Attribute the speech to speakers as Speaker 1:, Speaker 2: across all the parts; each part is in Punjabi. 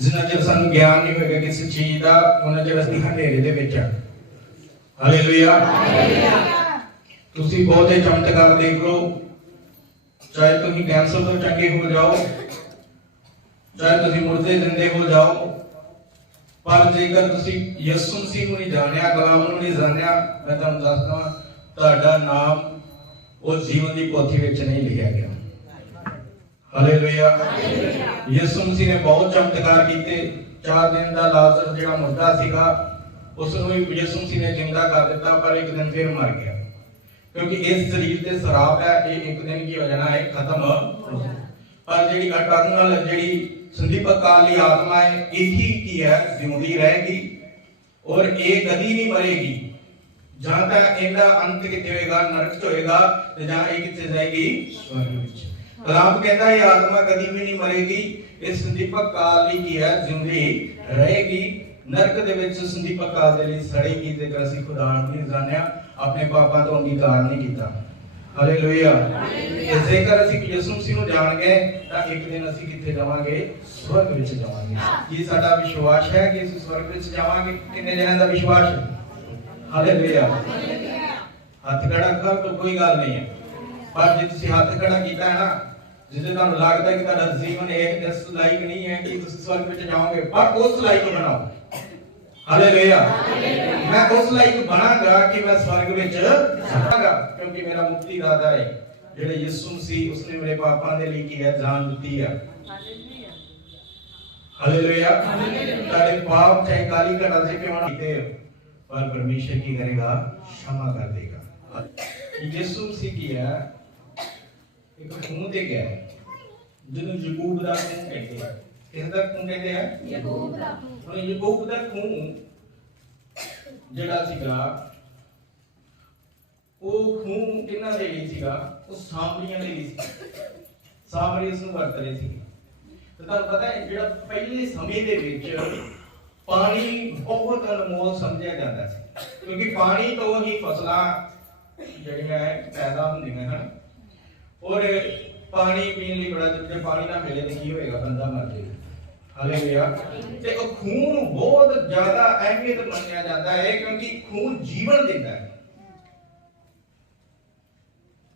Speaker 1: ਜਿੰਨਾ ਚਿਰ ਸਾਨੂੰ ਗਿਆਨ ਨਹੀਂ ਹੋਏਗਾ ਕਿਸੇ ਚੀਜ਼ ਦਾ ਉਹਨਾਂ ਚਿਰ ਅਸੀਂ ਹਨੇਰੇ ਦੇ ਵਿੱਚ ਆ। ਹਾਲੇਲੂਇਆ ਤੁਸੀਂ ਬਹੁਤੇ ਚਮਤਕਾਰ ਦੇਖ ਲਓ। ਚਾਹੇ ਤੁਸੀਂ ਕੈਂਸਰ ਤੋਂ ਚੰਗੇ ਹੋ ਜਾਓ ਚਾਹੇ ਤੁਸੀਂ ਮੁਰਦੇ ਜ਼ਿੰਦੇ ਹੋ ਜਾਓ ਪਰ ਜੇਕਰ ਤੁਸੀਂ ਯਿਸੂ ਮਸੀਹ ਨੂੰ ਨਹੀਂ ਜਾਣਿਆ ਕਲਾਮ ਨੂੰ ਨਹੀਂ ਜਾਣਿਆ ਮੈਂ ਤੁਹਾਨੂੰ ਦੱਸਦਾ ਤੁਹਾਡਾ ਨਾਮ ਉਹ ਜੀਵਨ ਦੀ ਪੋਥੀ ਵਿੱਚ ਨਹੀਂ ਲਿਖਿਆ ਗਿਆ। ਹਾਲੇਲੂਇਆ ਯਿਸੂ ਮਸੀਹ ਨੇ ਬਹੁਤ ਚਮਤਕਾਰ ਕੀਤੇ। ਚਾਰ ਦਿਨ ਦਾ ਲਾਜ਼ਰ ਜਿਹੜਾ ਮੁਰਦਾ ਸੀਗਾ ਉਸ ਨੂੰ ਵੀ ਯਿਸੂ ਮਸੀਹ ਨੇ ਜਿੰਦਾ ਕਰ ਦਿੱਤਾ, ਪਰ ਇੱਕ ਦਿਨ ਫਿਰ ਮਰ ਗਿਆ। ਕਿਉਂਕਿ ਇਸ ਸਰੀਰ ਤੇ ਸਰਾਪ ਹੈ, ਇਹ ਇੱਕ ਦਿਨ ਕੀ ਹੋ ਜਾਣਾ ਹੈ ਖਤਮ ਪਰ ਜਿਹੜੀ ਅਟਰਨਲ ਜਿਹੜੀ ਸੰਦੀਪ ਕਾਲੀ ਆਤਮਾ ਹੈ, ਇਹੀ ਕੀ ਹੈ? ਜਿਉਂਦੀ ਰਹੇਗੀ ਔਰ ਇਹ ਕਦੀ ਨਹੀਂ ਮਰੇਗੀ। ਜਾਂ ਤਾਂ ਇਹਦਾ ਅੰਤ ਕਿੱਥੇ ਹੋਏਗਾ? ਨਰਕ 'ਚ ਹੋਏਗਾ ਤੇ ਜਾਂ ਇਹ ਕਿੱਥੇ ਜਾਏਗੀ? ਸਵਰਗ ਵਿੱਚ। ਕਲਾਮ ਕਹਿੰਦਾ ਇਹ ਆਤਮਾ ਕਦੀ ਵੀ ਨਹੀਂ ਮਰੇਗੀ ਇਹ ਸੰਦੀਪਕ ਕਾਲ ਲਈ ਕੀ ਹੈ? ਜਿਉਂਦੀ ਰਹੇਗੀ। ਨਰਕ ਦੇ ਵਿੱਚ ਸੰਦੀਪਕ ਕਾਲ ਦੇ ਲਈ ਸੜੇਗੀ ਜੇਕਰ ਅਸੀਂ ਖੁਦਾ ਨੂੰ ਨਹੀਂ ਜਾਣਿਆ ਆਪਣੇ ਪਾਪਾਂ ਤੋਂ ਅੰਗੀਕਾਰ ਨਹੀਂ ਕੀਤਾ। ਹਾਲੇਲੂਇਆ ਤੇ ਜੇਕਰ ਅਸੀਂ ਯਿਸੂ ਮਸੀਹ ਨੂੰ ਜਾਣ ਗਏ ਤਾਂ ਇੱਕ ਦਿਨ ਅਸੀਂ ਕਿੱਥੇ ਜਾਵਾਂਗੇ? ਸਵਰਗ ਵਿੱਚ ਜਾਵਾਂਗੇ। ਕੀ ਸਾਡਾ ਵਿਸ਼ਵਾਸ ਹੈ ਕਿ ਅਸੀਂ ਸਵਰਗ ਵਿੱਚ ਜਾਵਾਂਗੇ? ਕਿੰਨੇ ਜਣਾਂ ਦਾ ਵਿਸ਼ਵਾਸ ਹੈ? ਹਾਲੇਲੂਇਆ ਹੱਥ ਖੜਾ ਕਰ ਤਾਂ ਕੋਈ ਗੱਲ ਨਹੀਂ ਹੈ। ਪਰ ਜੇ ਤੁਸੀਂ ਹੱਥ ਖੜਾ ਕੀਤਾ ਹੈ ਨਾ ਜਿਵੇਂ ਤੁਹਾਨੂੰ ਲੱਗਦਾ ਕਿ ਤੁਹਾਡਾ ਜੀਵਨ ਇਹ ਇਸ ਲਾਇਕ ਨਹੀਂ ਹੈ ਕਿ ਤੁਸੀਂ ਸਵਰਗ ਵਿੱਚ ਜਾਓਗੇ ਪਰ ਉਸ ਲਾਇਕ ਬਣਾਓ। ਹਾਲੇਲੂਇਆ ਮੈਂ ਉਸ ਲਾਇਕ ਬਣਾਂਗਾ ਕਿ ਮੈਂ ਸਵਰਗ ਵਿੱਚ ਜਾਵਾਂਗਾ ਕਿਉਂਕਿ ਮੇਰਾ ਮੁਕਤੀ ਦਾਤਾ ਹੈ। ਜਿਹੜਾ ਯਿਸੂ ਸੀ ਉਸਨੇ ਮੇਰੇ ਪਾਪਾਂ ਦੇ ਲਈ ਕੀ ਹੈ ਜਾਨ ਦਿੱਤੀ ਹੈ ਹਾਲੇਲੂਇਆ ਤੁਹਾਡੇ ਪਾਪ ਚਾਹੇ ਕਾਲੀ ਘੜਾ ਸੇ ਕਿਉਂ ਨਾ ਕੀਤੇ ਪਰ ਪਰਮੇਸ਼ਰ ਕੀ ਕਰੇਗਾ? ਸ਼ਮਾ ਕਰ ਦੇਗਾ। ਯਿਸੂ ਸੀ ਕੀ ਹੈ ਇੱਕ ਖੂਨ ਤੇ ਗਿਆ। ਜਿਹਨੂੰ ਯਕੂਬ ਦਾ ਖੂਨ ਕਹਿੰਦੇ ਆ। ਕਿਸ ਦਾ ਖੂਨ ਕਹਿੰਦੇ ਆ?
Speaker 2: ਯਾਕੂਬ ਦਾ
Speaker 1: ਹੁਣ ਯਾਕੂਬ ਦਾ ਖੂਨ ਜਿਹੜਾ ਸੀਗਾ ਉਹ ਖੂਨ ਕਿੰਨਾ ਦੇ ਲਈ ਸੀਗਾ? ਉਹ ਸਾਮਰੀਆਂ ਦੇ ਲਈ ਸੀ। ਸਾਮਰੀ ਉਸ ਨੂੰ ਵਰਤ ਰਹੇ ਸੀ। ਤੇ ਤੁਹਾਨੂੰ ਪਤਾ ਹੈ ਜਿਹੜਾ ਪਹਿਲੇ ਸਮੇਂ ਦੇ ਵਿੱਚ ਪਾਣੀ ਬਹੁਤ ਅਨਮੋਲ ਸਮਝਿਆ ਜਾਂਦਾ ਸੀ। ਕਿਉਂਕਿ ਪਾਣੀ ਤੋਂ ਹੀ ਫਸਲਾਂ ਜਿਹੜੀਆਂ ਹੈ ਪੈਦਾ ਹੁੰਦੀਆਂ ਹਨ। ਔਰ ਪਾਣੀ ਪੀਣ ਲਈ ਬੜਾ ਜੇ ਪਾਣੀ ਨਾ ਮਿਲੇ ਤਾਂ ਕੀ ਹੋਏਗਾ, ਬੰਦਾ ਮਰ ਜਾਏਗਾ ਹਾਲੇਲੂਇਆ ਤੇ ਉਹ ਖੂਨ ਨੂੰ ਬਹੁਤ ਜ਼ਿਆਦਾ ਅਹਿਮੀਅਤ ਮੰਨਿਆ ਜਾਂਦਾ ਹੈ, ਕਿਉਂਕਿ ਖੂਨ ਜੀਵਨ ਦਿੰਦਾ ਹੈ।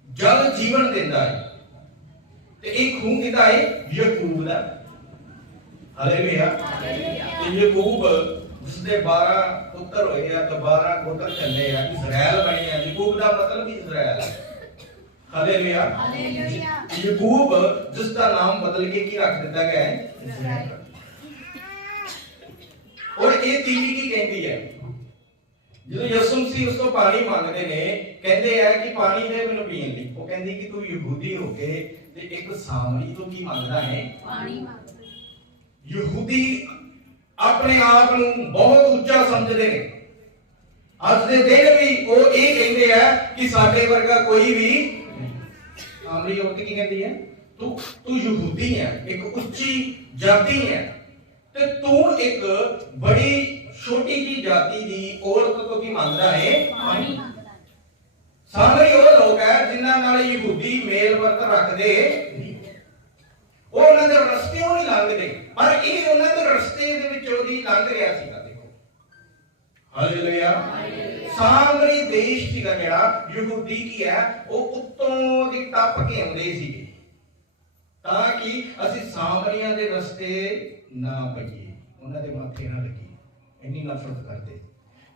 Speaker 1: ਜਲ ਜੀਵਨ ਦਿੰਦਾ ਹੈ। ਤੇ ਇਹ ਖੂਨ ਕਿਹਦਾ ਹੈ? ਯਾਕੂਬ ਦਾ। ਹਾਲੇਲੂਇਆ ਤੇ ਯਾਕੂਬ ਉਸਦੇ 12 ਪੁੱਤਰ ਹੋਏ ਆ ਤੇ 12 ਗੋਤਰ ਚੱਲੇ ਆ ਇਜ਼ਰਾਈਲ ਬਣੇ ਆ। ਯਾਕੂਬ ਦਾ ਮਤਲਬ ਇਜ਼ਰਾਈਲ ਹੈ। ਹਾਲੇਲੂਇਆ
Speaker 2: ਹਾਲੇਲੂਇਆ
Speaker 1: ਯਾਕੂਬ ਜਿਸ ਦਾ ਨਾਮ ਬਦਲ ਕੇ ਕੀ ਰੱਖ ਦਿੱਤਾ ਗਿਆ ਹੈ ਔਰ ਇਹ ਤੀਵੀ ਕੀ ਕਹਿੰਦੀ ਹੈ ਜਦੋਂ ਯਿਸੂ ਮਸੀਹ ਉਸ ਤੋਂ ਪਾਣੀ ਮੰਗਦੇ ਨੇ ਕਹਿੰਦੇ ਆ ਕਿ ਪਾਣੀ ਦੇ ਮੈਨੂੰ ਪੀਣ ਲਈ ਉਹ ਕਹਿੰਦੀ ਕਿ ਤੂੰ ਯਹੂਦੀ ਹੋ ਕੇ ਤੇ ਇੱਕ ਸਾਮਰੀ ਤੋਂ ਕੀ ਮੰਗਦਾ ਹੈ
Speaker 2: ਪਾਣੀ ਮੰਗਦਾ
Speaker 1: ਯਹੂਦੀ ਆਪਣੇ ਆਪ ਨੂੰ ਬਹੁਤ ਉੱਚਾ ਸਮਝਦੇ ਨੇ ਅੱਜ ਦੇ ਦਿਨ ਵੀ ਉਹ ਇਹ ਕਹਿੰਦੇ ਆ ਕਿ ਸਾਡੇ ਵਰਗਾ ਕੋਈ ਵੀ ਸਾਮਰੀ ਔਰਤ ਕੀ ਕਹਿੰਦੀ ਹੈ? ਤੂੰ ਤੂੰ ਯਹੂਦੀ ਹੈ ਇੱਕ ਉੱਚੀ ਜਾਤੀ ਹੈ। ਤੇ ਤੂੰ ਇੱਕ ਬੜੀ ਛੋਟੀ ਜੀ ਜਾਤੀ ਦੀ ਔਰਤ ਤੋਂ ਕੀ ਮੰਗਦਾ ਹੈ
Speaker 2: ਪਾਣੀ
Speaker 1: ਸਾਮਰੀ ਉਹ ਲੋਕ ਹੈ ਜਿਨ੍ਹਾਂ ਨਾਲ ਯਹੂਦੀ ਮੇਲ ਵਰਤ ਰੱਖਦੇ। ਉਹ ਉਹਨਾਂ ਦੇ ਰਸਤਿਓਂ ਨਹੀਂ ਲੰਘਦੇ ਪਰ ਇਹ ਉਹਨਾਂ ਦੇ ਰਸਤੇ ਦੇ ਵਿੱਚੋਂ ਦੀ ਲੰਘ ਰਿਹਾ ਸੀਗਾ। ਹਾਲੇਲੂਇਆ ਸਾਮਰੀ ਦੇਸ਼ ਸੀਗਾ ਜਿਹੜਾ ਯਹੂਦੀ ਕੀ ਹੈ ਉਹ ਉੱਤੋਂ ਦੀ ਟੱਪ ਕੇ ਆਉਂਦੇ ਸੀਗੇ। ਤਾਂ ਕਿ ਅਸੀਂ ਸਾਮਰੀਆਂ ਦੇ ਰਸਤੇ ਨਾ ਪਈਏ ਉਹਨਾਂ ਦੇ ਮਾਥੇ ਨਾ ਲੱਗੀ ਇੰਨੀ ਨਫ਼ਰਤ ਕਰਦੇ।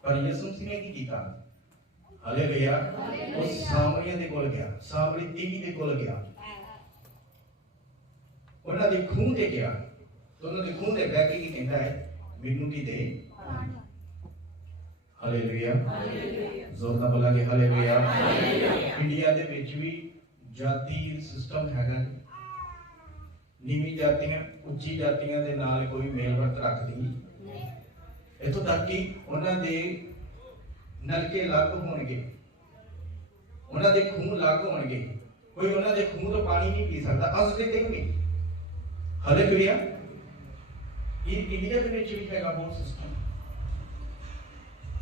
Speaker 1: ਪਰ ਯਿਸੂ ਮਸੀਹ ਨੇ ਕੀ ਕੀਤਾ? ਹਾਲੇਲੂਇਆ ਉਹ ਸਾਮਰੀਆਂ ਦੇ ਕੋਲ ਗਿਆ ਸਾਮਰੀ ਤੀਵੀ ਦੇ ਕੋਲ ਗਿਆ। ਉਹਨਾਂ ਦੇ ਖੂਨ ਤੇ ਗਿਆ। ਉਹਨਾਂ ਦੇ ਖੂਨ ਤੇ ਬਹਿ ਕੇ ਕੀ ਕਹਿੰਦਾ ਹੈ? ਮੈਨੂੰ ਕੀ ਦੇ? ਹਾਲੇਲੂਇਆ ਜ਼ੋਰ ਨਾਲ ਬੋਲਾ ਕੇ ਹਾਲੇਲੂਇਆ ਇੰਡੀਆ ਦੇ ਵਿੱਚ ਵੀ ਜਾਤੀ ਸਿਸਟਮ ਹੈਗਾ ਨੀਵੀਂ ਜਾਤੀਆਂ ਉੱਚੀ ਜਾਤੀਆਂ ਦੇ ਨਾਲ ਕੋਈ ਮੇਲ ਵਰਤ ਰੱਖਦੀ ਨਹੀਂ। ਇਥੋਂ ਤੱਕ ਕਿ ਉਹਨਾਂ ਦੇ ਨਲਕੇ ਲੱਗ ਹੋਣਗੇ। ਉਹਨਾਂ ਦੇ ਖੂਨ ਲੱਗ ਹੋਣਗੇ। ਕੋਈ ਉਹਨਾਂ ਦੇ ਖੂਨ ਤੋਂ ਪਾਣੀ ਨਹੀਂ ਪੀ ਸਕਦਾ। ਦੇ ਦਿਨ ਵੀ ਹਾਲੇਲੂਇਆ ਇਹ ਇੰਡੀਆ ਦੇ ਵਿੱਚ ਵੀ ਹੈਗਾ ਬਹੁਤ ਸਿਸਟਮ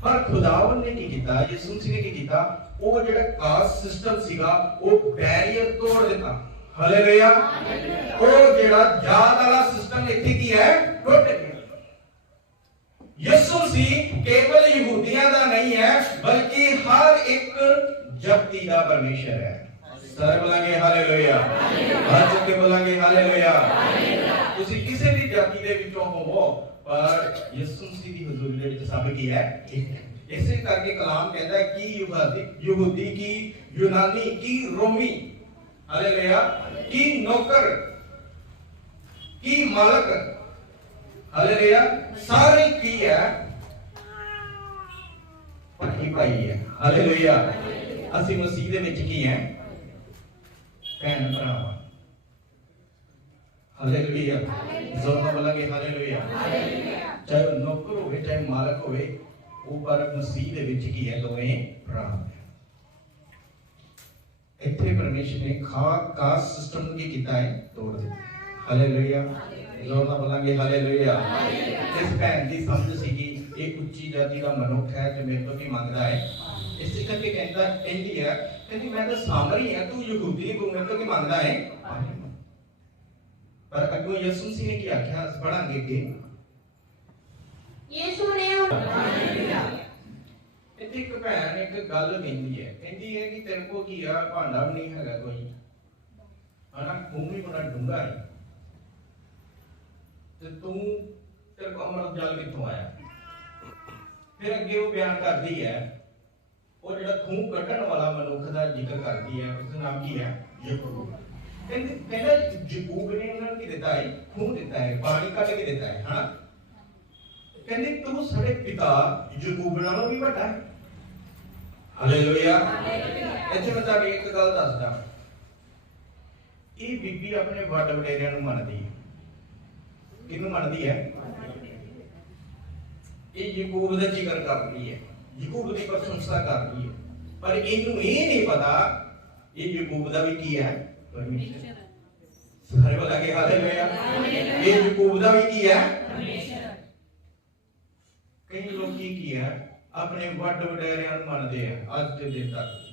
Speaker 1: ਪਰ ਖੁਦਾਵੰ ਨੇ ਕੀ ਕੀਤਾ? ਯਿਸੂ ਮਸੀਹ ਨੇ ਕੀ ਕੀਤਾ? ਉਹ ਜਿਹੜਾ ਕਾਸ ਸਿਸਟਮ ਸੀਗਾ ਉਹ ਬੈਰੀਅਰ ਤੋੜ ਦਿੱਤਾ। ਹਾਲੇਲੂਇਆ ਉਹ ਜਿਹੜਾ ਜਾਤ ਵਾਲਾ ਸਿਸਟਮ ਇੱਥੇ ਕੀ ਹੈ? ਟੁੱਟ ਗਿਆ। ਯਿਸੂ ਮਸੀਹ ਕੇਵਲ ਯਹੂਦੀਆਂ ਦਾ ਨਹੀਂ ਹੈ ਬਲਕਿ ਹਰ ਇੱਕ ਜਗਤੀ ਦਾ ਪਰਮੇਸ਼ਰ ਹੈ। ਸਾਰੇ ਬੋਲਾਂਗੇ ਹਾਲੇਲੂਇਆ ਹਰ ਚੁੱਕੇ ਬੋਲਾਂਗੇ ਹਾਲੇਲੂਇਆ ਤੁਸੀਂ ਕਿਸੇ ਵੀ ਜਾਤੀ ਦੇ ਵਿੱਚੋਂ ਹੋਵੋ ਪਰ ਯਿਸੂ ਮਸੀਹ ਦੀ ਹਜ਼ੂਰੀ ਦੇ ਵਿੱਚ ਸਭ ਕੀ ਹੈ? ਇੱਕ ਹੈ। ਇਸੇ ਕਰਕੇ ਕਲਾਮ ਕਹਿੰਦਾ ਕਿ ਯਹੂਦੀ ਯਹੂਦੀ ਕੀ, ਯੂਨਾਨੀ ਕੀ, ਰੋਮੀ। ਹਾਲੇਲੂਇਆ। ਕੀ ਨੌਕਰ, ਕੀ ਮਾਲਕ। ਹਾਲੇਲੂਇਆ। ਸਾਰੇ ਕੀ ਹੈ? ਭਾਈ ਭਾਈ ਹੈ। ਹਾਲੇਲੂਇਆ। ਅਸੀਂ ਮਸੀਹ ਦੇ ਵਿੱਚ ਕੀ ਹੈ? ਭੈਣ ਭਰਾਵਾਂ ਹਾਲੇਲੂਇਆ ਜ਼ੋਰ ਨਾਲ ਬੋਲਾਂਗੇ ਹਾਲੇਲੂਇਆ ਚਾਹੇ ਉਹ ਨੌਕਰ ਹੋਵੇ ਚਾਹੇ ਮਾਲਕ ਹੋਵੇ ਉਹ ਪਰ ਮਸੀਹ ਦੇ ਵਿੱਚ ਕੀ ਹੈ ਦੋਵੇਂ ਭਰਾ ਇੱਥੇ ਪਰਮੇਸ਼ਰ ਨੇ ਖਾ ਕਾਸ ਸਿਸਟਮ ਨੂੰ ਕੀ ਕੀਤਾ ਹੈ ਤੋੜ ਦਿੱਤਾ ਹਾਲੇਲੂਇਆ ਜ਼ੋਰ ਨਾਲ ਬੋਲਾਂਗੇ ਹਾਲੇਲੂਇਆ ਇਸ ਭੈਣ ਦੀ ਸਮਝ ਸੀਗੀ ਇਹ ਉੱਚੀ ਜਾਤੀ ਦਾ ਮਨੁੱਖ ਹੈ ਤੇ ਮੇਰੇ ਤੋਂ ਕੀ ਮੰਗਦਾ ਹੈ ਇਸੇ ਕਰਕੇ ਕਹਿੰਦਾ ਕਹਿੰਦੀ ਹੈ ਕਹਿੰਦੀ ਮੈਂ ਤਾਂ ਸਾਮਰੀ ਹਾਂ ਤੂੰ ਯਹੂਦੀ ਤੂੰ ਮੇਰੇ ਤੋਂ ਕੀ ਮੰਗਦਾ ਹੈ ਪਰ ਅੱਗੋਂ ਯਿਸੂ ਮਸੀਹ ਨੇ ਕੀ ਆਖਿਆ? ਪੜਾਂਗੇ ਕਿ
Speaker 2: ਯਿਸੂ ਨੇ
Speaker 1: ਇੱਥੇ ਇੱਕ ਭੈਣ ਇੱਕ ਗੱਲ ਕਹਿੰਦੀ ਹੈ। ਕਹਿੰਦੀ ਹੈ ਕਿ ਤੇਰੇ ਕੋਲ ਕੀ ਆ? ਭਾਂਡਾ ਵੀ ਨਹੀਂ ਹੈਗਾ ਕੋਈ। ਹਨਾ? ਖੂਨ ਵੀ ਬੜਾ ਡੂੰਘਾ ਹੈ। ਤੇ ਤੂੰ ਤੇਰੇ ਕੋਲ ਅਮਰ ਜਲ ਕਿੱਥੋਂ ਆਇਆ? ਫਿਰ ਅੱਗੇ ਉਹ ਬਿਆਨ ਕਰਦੀ ਹੈ ਉਹ ਜਿਹੜਾ ਖੂਨ ਕੱਢਣ ਵਾਲਾ ਮਨੁੱਖ ਦਾ ਜ਼ਿਕਰ ਕਰਦੀ ਹੈ ਉਸ ਦਾ ਨਾਮ ਕੀ ਹੈ? ਯਾਕੂਬ ਕਹਿੰਦੇ ਕਹਿੰਦਾ ਯਾਕੂਬ ਨੇ ਉਹਨਾਂ ਨੂੰ ਕੀ ਦਿੱਤਾ ਹੈ? ਖੂਨ ਦਿੱਤਾ ਹੈ ਪਾਣੀ ਕੱਢ ਕੇ ਦਿੱਤਾ ਹੈ ਹਨਾ? ਕਹਿੰਦੇ ਤੂੰ ਸਾਡੇ ਪਿਤਾ ਯਾਕੂਬ ਨਾਲੋਂ ਵੀ ਵੱਡਾ ਹੈ। ਹਾਲੇਲੂਇਆ। ਇੱਥੇ ਮੈਂ ਤੁਹਾਨੂੰ ਇੱਕ ਗੱਲ ਦੱਸਦਾ। ਇਹ ਬੀਬੀ ਆਪਣੇ ਵੱਡ ਵਡੇਰਿਆਂ ਨੂੰ ਮੰਨਦੀ ਹੈ। ਕਿਹਨੂੰ ਮੰਨਦੀ ਹੈ? ਇਹ ਯਾਕੂਬ ਦਾ ਜ਼ਿਕਰ ਕਰਦੀ ਹੈ। ਯਾਕੂਬ ਦੀ ਪ੍ਰਸ਼ੰਸਾ ਕਰਦੀ ਹੈ। ਪਰ ਇਹਨੂੰ ਇਹ ਨਹੀਂ ਪਤਾ ਇਹ ਯਾਕੂਬ ਦਾ ਵੀ ਕੀ ਹੈ? ਪਰਮੇਸ਼ਰ ਸਾਰੇ ਬੋਲਾ ਕੇ ਹਾਲੇਲੂਇਆ ਇਹ ਯਾਕੂਬ ਦਾ ਵੀ ਕੀ ਹੈ ਕਈ ਲੋਕੀ ਕੀ ਹੈ ਆਪਣੇ ਵੱਡ ਵਡੇਰਿਆਂ ਨੂੰ ਮੰਨਦੇ ਆ ਅੱਜ ਦੇ ਦਿਨ ਤੱਕ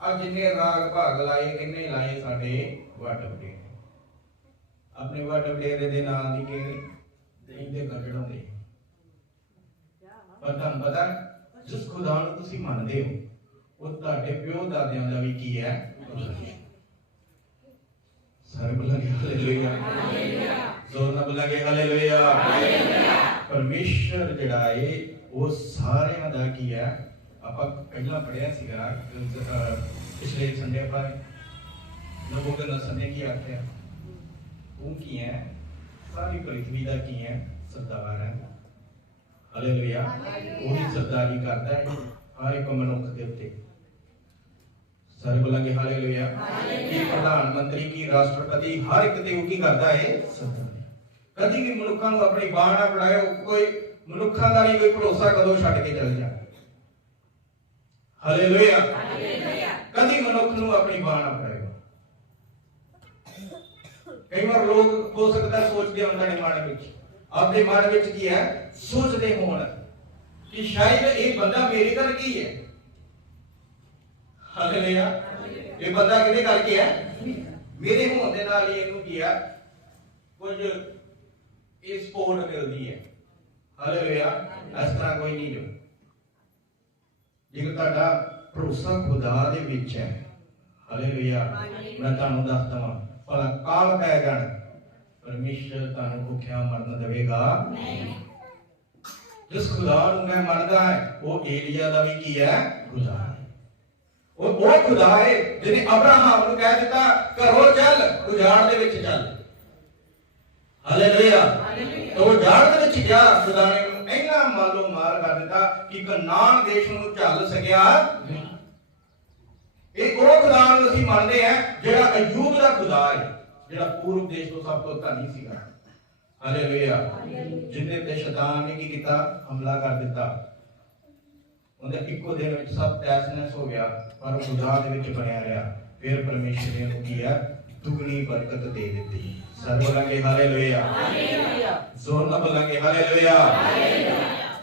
Speaker 1: ਅੱਜ ਜਿੰਨੇ ਰਾਗ ਭਾਗ ਲਾਏ ਕਿੰਨੇ ਲਾਏ ਸਾਡੇ ਵੱਡ ਵਡੇਰੇ ਆਪਣੇ ਵੱਡ ਵਡੇਰੇ ਦੇ ਨਾਲ ਦੀ ਕਿ ਦਹੀਂ ਦੇ ਗੱਡੜ ਪਰ ਤੁਹਾਨੂੰ ਪਤਾ, ਜਿਸ ਖੁਦਾ ਨੂੰ ਤੁਸੀਂ ਮੰਨਦੇ ਹੋ, ਉਹ ਤੁਹਾਡੇ ਪਿਓ ਦਾਦਿਆਂ ਦਾ ਵੀ ਕੀ ਹੈ? ਸਾਰੇ ਬੋਲਾਂਗੇ ਹਾਲੇਲੂਇਆ ਜ਼ੋਰ ਨਾਲ ਬੋਲਾਂਗੇ ਹਾਲੇਲੂਇਆ ਪਰਮੇਸ਼ਰ ਜਿਹੜਾ ਏ ਉਹ ਸਾਰਿਆਂ ਦਾ ਕੀ ਹੈ ਆਪਾਂ ਪਹਿਲਾਂ ਪੜਿਆ ਸੀਗਾ ਅਹ, ਪਿਛਲੇ ਸੰਡੇ ਆਪਾਂ ਨਬੂਕਦਨਸਰ ਨੇ ਕੀ ਆਖਿਆ ਉਹ ਕੀ ਹੈ ਸਾਰੀ ਪ੍ਰਿਥਵੀ ਦਾ ਕੀ ਹੈ ਸਰਦਾਰ ਹੈ ਹਾਲੇਲੂਇਆ ਉਹੀ ਸਰਦਾਰੀ ਕਰਦਾ ਹੈ ਹਰ ਇੱਕ ਮਨੁੱਖ ਦੇ ਉੱਤੇ ਸਾਰੇ ਬੋਲਾਂਗੇ ਹਾਲੇਲੂਇਆ। ਕੀ ਪ੍ਰਧਾਨ ਮੰਤਰੀ ਕੀ ਰਾਸ਼ਟਰਪਤੀ ਹਰ ਇੱਕ ਤੇ ਉਹ ਕੀ ਕਰਦਾ ਹੈ ਸਰਦਾਰੀ ਕਦੀ ਵੀ ਮਨੁੱਖਾਂ ਨੂੰ ਆਪਣੀ ਬਾਹ ਨਾ ਫੜਾਇਓ ਕੋਈ ਮਨੁੱਖਾਂ ਦਾ ਨਹੀਂ ਕੋਈ ਭਰੋਸਾ ਕਦੋਂ ਛੱਡ ਕੇ ਚਲ ਜਾ। ਹਾਲੇਲੂਇਆ। ਕਦੀ ਮਨੁੱਖ ਨੂੰ ਆਪਣੀ ਬਾਹ ਨਾ ਫੜਾਇਓ ਕਈ ਵਾਰ ਲੋਕ ਹੋ ਸਕਦਾ ਸੋਚਦੇ ਹੋਣ ਤੁਹਾਡੇ ਮਨ ਵਿੱਚ। ਆਪਦੇ ਮਨ ਵਿੱਚ ਕੀ ਹੈ? ਸੋਚਦੇ ਹੋਣ ਕਿ ਸ਼ਾਇਦ ਇਹ ਬੰਦਾ ਮੇਰੇ ਕਰਕੇ ਹੈ? ਹਾਲੇਲੂਇਆ ਇਹ ਬੰਦਾ ਕਿਹਦੇ ਕਰਕੇ ਹੈ? ਮੇਰੇ ਹੋਣ ਦੇ ਨਾਲ ਹੀ ਇਹਨੂੰ ਕੀ ਹੈ ਕੁਝ ਇਹ ਸਪੋਰਟ ਮਿਲਦੀ ਹੈ। ਹਾਲੇਲੂਇਆ ਇਸ ਤਰ੍ਹਾਂ ਕੋਈ ਨਹੀਂ ਜੋ। ਜੇਕਰ ਤੁਹਾਡਾ ਭਰੋਸਾ ਖੁਦਾ ਦੇ ਵਿੱਚ ਹੈ। ਹਾਲੇਲੂਇਆ ਮੈਂ ਤੁਹਾਨੂੰ ਦੱਸ ਦਵਾਂ ਭਲਾ ਕਾਲ ਪੈ ਜਾਣ? ਪਰਮੇਸ਼ਰ ਤੁਹਾਨੂੰ ਭੁੱਖਿਆ ਮਰਨ ਦੇਵੇਗਾ। ਨਹੀਂ ਜਿਸ ਖੁਦਾ ਨੂੰ ਮੈਂ ਮੰਨਦਾ ਹੈ, ਉਹ ਏਲੀਆ ਦਾ ਵੀ ਕੀ ਹੈ? ਖੁਦਾ ਹੈ। ਉਹ ਉਹ ਖੁਦਾ ਹੈ ਜਿਹਨੇ ਅਬਰਾਹਮ ਨੂੰ ਕਹਿ ਦਿੱਤਾ ਘਰੋਂ ਚੱਲ ਉਜਾੜ ਦੇ ਵਿੱਚ ਚੱਲ। ਹਾਲੇਲੂਇਆ ਉਹ ਉਜਾੜ ਦੇ ਵਿੱਚ ਗਿਆ ਖੁਦਾ ਨੇ ਉਹਨੂੰ ਇੰਨਾ ਮਾਲੋ ਮਾਰ ਕਰ ਦਿੱਤਾ ਕਿ ਕਨਾਨ ਦੇਸ਼ ਨੂੰ ਝੱਲ ਸਕਿਆ। ਇਹ ਉਹ ਖੁਦਾ ਨੂੰ ਅਸੀਂ ਮੰਨਦੇ ਹਾਂ ਜਿਹੜਾ ਅਯੂਬ ਦਾ ਖੁਦਾ ਹੈ ਜਿਹੜਾ ਪੂਰਬ ਦੇਸ਼ ਤੋਂ ਸਭ ਤੋਂ ਧਨੀ ਸੀਗਾ। ਹਾਲੇਲੂਇਆ ਜਿੰਨੇ ਤੇ ਸ਼ੈਤਾਨ ਨੇ ਕੀ ਕੀਤਾ? ਹਮਲਾ ਕਰ ਦਿੱਤਾ। ਉਹਦੇ ਇੱਕੋ ਦਿਨ ਵਿੱਚ ਸਭ ਤੈਸਨਸ ਹੋ ਗਿਆ ਪਰ ਉਹ ਖੁਦਾ ਦੇ ਵਿੱਚ ਬਣਿਆ ਰਿਹਾ। ਫਿਰ ਪਰਮੇਸ਼ਰ ਨੇ ਉਹਨੂੰ ਕੀ ਆ? ਦੁਗਣੀ ਬਰਕਤ ਦੇ ਦਿੱਤੀ। ਸਰ ਬੋਲਾਂਗੇ ਹਾਲੇਲੂਇਆ।
Speaker 3: ਹਾਲੇਲੂਇਆ।
Speaker 1: ਜ਼ੋਰ ਨਾਲ ਬੋਲਾਂਗੇ ਹਾਲੇਲੂਇਆ।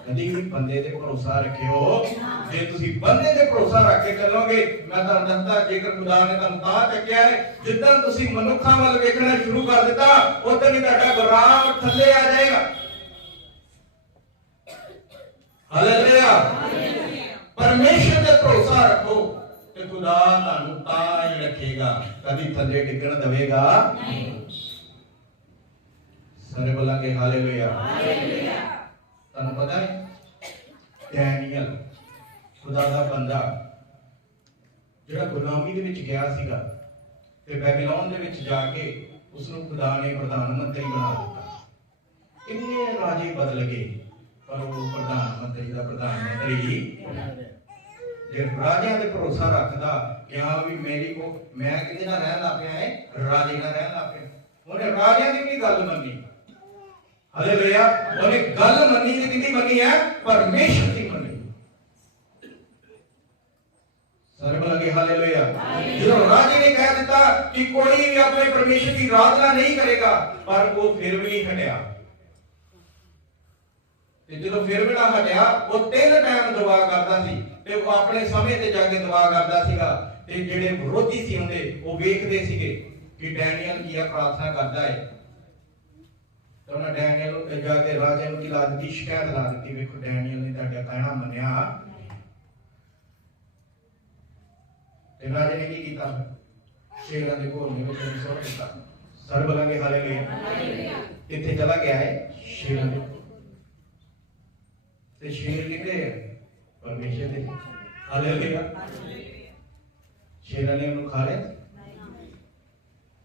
Speaker 1: ਕਦੀ ਵੀ ਬੰਦੇ ਤੇ ਭਰੋਸਾ ਰੱਖਿਓ। ਜੇ ਤੁਸੀਂ ਬੰਦੇ ਤੇ ਭਰੋਸਾ ਰੱਖ ਕੇ ਚੱਲੋਗੇ ਮੈਂ ਤੁਹਾਨੂੰ ਦੱਸਦਾ ਜੇਕਰ ਖੁਦਾ ਨੇ ਤੁਹਾਨੂੰ ਤਾਂ ਚੱਕਿਆ ਹੈ ਜਿੱਦਾਂ ਤੁਸੀਂ ਮਨੁੱਖਾਂ ਵੱਲ ਵੇਖਣਾ ਸ਼ੁਰੂ ਕਰ ਦਿੱਤਾ ਉਦੋਂ ਹੀ ਤੁਹਾਡਾ ਗੁਰਾਮ ਥੱਲੇ ਆ ਜਾਏਗਾ। ਹਾਲੇਲੂਇਆ। ਪਰਮੇਸ਼ਰ ਤੇ ਭਰੋਸਾ ਰੱਖੋ ਤੇ ਖੁਦਾ ਤੁਹਾਨੂੰ ਤਾਂ ਹੀ ਰੱਖੇਗਾ। ਕਦੀ ਥੱਲੇ ਡਿੱਗਣ ਦੇਵੇਗਾ।
Speaker 2: ਨਹੀਂ।
Speaker 1: ਸਾਰੇ ਬੋਲਾਂਗੇ ਹਾਲੇਲੂਇਆ। ਤੁਹਾਨੂੰ ਪਤਾ ਹੈ ਡੈਨੀਅਲ ਖੁਦਾ ਦਾ ਬੰਦਾ ਜਿਹੜਾ ਗੁਲਾਮੀ ਦੇ ਵਿੱਚ ਗਿਆ ਸੀਗਾ ਤੇ ਬੈਬੀਲੋਨ ਦੇ ਵਿੱਚ ਜਾ ਕੇ ਉਸ ਨੂੰ ਖੁਦਾ ਨੇ ਪ੍ਰਧਾਨ ਮੰਤਰੀ ਬਣਾ ਦਿੱਤਾ। ਕਿੰਨੇ ਰਾਜੇ ਬਦਲ ਗਏ ਪਰ ਉਹ ਪ੍ਰਧਾਨ ਮੰਤਰੀ ਦਾ ਪ੍ਰਧਾਨ ਮੰਤਰੀ ਜੇ ਰਾਜਿਆਂ ਤੇ ਭਰੋਸਾ ਰੱਖਦਾ ਕਿ ਹਾਂ ਵੀ ਮੇਰੀ ਕੋ ਮੈਂ ਕਿਹਦੇ ਨਾਲ ਰਹਿਣ ਲੱਗ ਪਿਆ ਹੈ ਰਾਜੇ ਨਾਲ ਰਹਿਣ ਲੱਗ ਪਿਆ। ਉਹਨੇ ਰਾਜਿਆਂ ਦੀ ਵੀ ਗੱਲ ਮੰਨੀ? ਹਾਲੇਲੂਇਆ ਉਹਨੇ ਗੱਲ ਮੰਨੀ ਤੇ ਕਿਹਦੀ ਮੰਨੀ ਹੈ? ਪਰਮੇਸ਼ਰ ਦੀ ਮੰਨੀ। ਸਾਰੇ ਬੋਲਾਂਗੇ ਹਾਲੇਲੂਇਆ ਜਦੋਂ ਰਾਜੇ ਨੇ ਕਹਿ ਦਿੱਤਾ ਕਿ ਕੋਈ ਵੀ ਆਪਣੇ ਪਰਮੇਸ਼ਰ ਦੀ ਆਰਾਧਨਾ ਨਹੀਂ ਕਰੇਗਾ ਪਰ ਉਹ ਫਿਰ ਵੀ ਨਹੀਂ ਹਟਿਆ। ਤੇ ਜਦੋਂ ਫਿਰ ਵੀ ਨਾ ਹਟਿਆ ਉਹ ਤਿੰਨ ਟਾਈਮ ਦੁਆ ਕਰਦਾ ਸੀ। ਤੇ ਉਹ ਆਪਣੇ ਸਮੇਂ ਤੇ ਜਾ ਕੇ ਦੁਆ ਕਰਦਾ ਸੀਗਾ ਤੇ ਜਿਹੜੇ ਵਿਰੋਧੀ ਸੀ ਹੁੰਦੇ ਉਹ ਵੇਖਦੇ ਸੀਗੇ ਕਿ ਡੈਨੀਅਲ ਕੀ ਆ ਪ੍ਰਾਰਥਨਾ ਕਰਦਾ ਹੈ ਤਾਂ ਉਹਨਾਂ ਡੈਨੀਅਲ ਨੂੰ ਜਾ ਕੇ ਰਾਜੇ ਨੂੰ ਕੀ ਲਾ ਦਿੱਤੀ? ਸ਼ਿਕਾਇਤ ਲਾ ਦਿੱਤੀ ਵੇਖੋ ਡੈਨੀਅਲ ਨੇ ਤੁਹਾਡਾ ਕਹਿਣਾ ਮੰਨਿਆ। ਤੇ ਰਾਜੇ ਨੇ ਕੀ ਕੀਤਾ? ਸ਼ੇਰਾਂ ਦੇ ਘੋਲ ਨੇ ਵਿੱਚ ਸੁੱਟ ਦਿੱਤਾ। ਸਰ ਬਲਾਂਗੇ ਹਾਲੇਲੂਇਆ। ਕਿੱਥੇ ਚਲਾ ਗਿਆ ਹੈ ਸ਼ੇਰਾਂ ਦੇ ਤੇ ਸ਼ੇਰ ਕਿਹਦੇ ਹੈ ਪਰਮੇਸ਼ਰ ਦੇ ਹਾਲੇਲੂਇਆ ਸ਼ੇਰਾਂ ਨੇ ਉਹਨੂੰ ਖਾ ਲਿਆ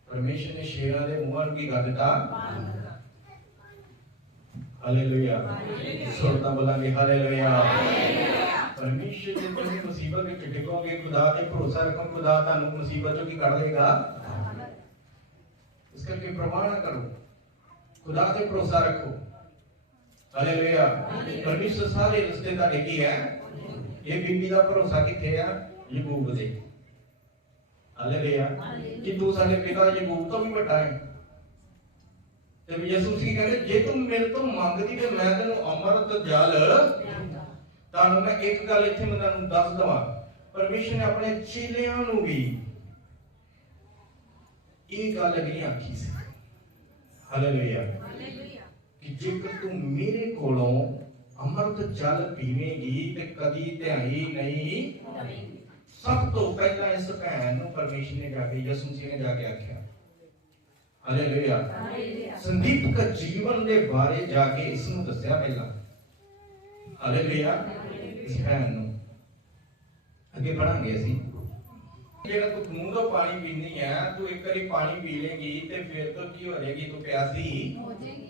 Speaker 1: ਪਰਮੇਸ਼ਰ ਨੇ ਸ਼ੇਰਾਂ ਦੇ ਮੂੰਹਾਂ ਨੂੰ ਕੀ ਕਰ ਦਿੱਤਾ ਹਾਲੇਲੂਇਆ ਸੁਣਦਾ ਬੋਲਾਂਗੇ ਹਾਲੇਲੂਇਆ ਪਰਮੇਸ਼ਰ ਦੇ ਤੁਸੀਂ ਮੁਸੀਬਤ ਵਿੱਚ ਡਿੱਗੋਗੇ ਖੁਦਾ ਤੇ ਭਰੋਸਾ ਰੱਖੋ ਖੁਦਾ ਤੁਹਾਨੂੰ ਮੁਸੀਬਤ ਚੋਂ ਕੀ ਕੱਢ ਦੇਗਾ ਇਸ ਕਰਕੇ ਪ੍ਰਵਾਹ ਨਾ ਕਰੋ ਖੁਦਾ ਤੇ ਭਰੋਸਾ ਰੱਖੋ ਹਾਲੇਲੂਇਆ ਪਰਮੇਸ਼ਰ ਸਾਰੇ ਰਸਤੇ ਤੁਹਾਡੇ ਕੀ ਹੈ ਇਹ ਬੀਬੀ ਦਾ ਭਰੋਸਾ ਕਿੱਥੇ ਆ? ਯਕੂਬ ਦੇ ਹਾਲੇਲੂਇਆ ਕਿ ਤੂੰ ਸਾਡੇ ਪਿਤਾ ਯਕੂਬ ਤੋਂ ਵੀ ਵੱਡਾ ਹੈ। ਤੇ ਯਿਸੂ ਮਸੀਹ ਕਹਿੰਦੇ ਜੇ ਤੂੰ ਮੇਰੇ ਤੋਂ ਮੰਗਦੀ ਤੇ ਮੈਂ ਤੈਨੂੰ ਅੰਮ੍ਰਿਤ ਜਲ ਤੁਹਾਨੂੰ ਮੈਂ ਇੱਕ ਗੱਲ ਇੱਥੇ ਮੈਂ ਤੁਹਾਨੂੰ ਦੱਸ ਦਵਾਂ। ਪਰਮੇਸ਼ਰ ਨੇ ਆਪਣੇ ਚੇਲਿਆਂ ਨੂੰ ਵੀ ਇਹ ਗੱਲ ਨਹੀਂ ਆਖੀ ਸੀ। ਹਾਲੇਲੂਇਆ ਕਿ ਜੇਕਰ ਤੂੰ ਮੇਰੇ ਕੋਲੋਂ ਅੰਮ੍ਰਿਤ ਜਲ ਪੀਵੇਂਗੀ ਤੇ ਕਦੀ ਧਿਆਈ ਨਹੀਂ। ਸਭ ਤੋਂ ਪਹਿਲਾਂ ਇਸ ਭੈਣ ਨੂੰ ਪਰਮੇਸ਼ਰ ਨੇ ਜਾ ਕੇ ਯਿਸੂ ਮਸੀਹ ਨੇ ਜਾ ਕੇ ਆਖਿਆ। ਹਾਲੇਲੂਇਆ ਸੰਦੀਪਕ ਜੀਵਨ ਦੇ ਬਾਰੇ ਜਾ ਕੇ ਇਸ ਨੂੰ ਦੱਸਿਆ ਪਹਿਲਾਂ। ਹਾਲੇਲੂਇਆ ਇਸ ਭੈਣ ਨੂੰ। ਅੱਗੇ ਪੜਾਂਗੇ ਅਸੀਂ। ਜਿਹੜਾ ਤੂੰ ਮੂੰਹ ਤੋਂ ਪਾਣੀ ਪੀਣੀ ਹੈ ਤੂੰ ਇੱਕ ਵਾਰੀ ਪਾਣੀ ਪੀ ਲੇਗੀ ਤੇ ਫਿਰ ਤੋਂ ਕੀ ਹੋ ਜਾਏਗੀ? ਤੂੰ ਪਿਆਸੀ।
Speaker 2: ਹੋ ਜਾਏਗੀ।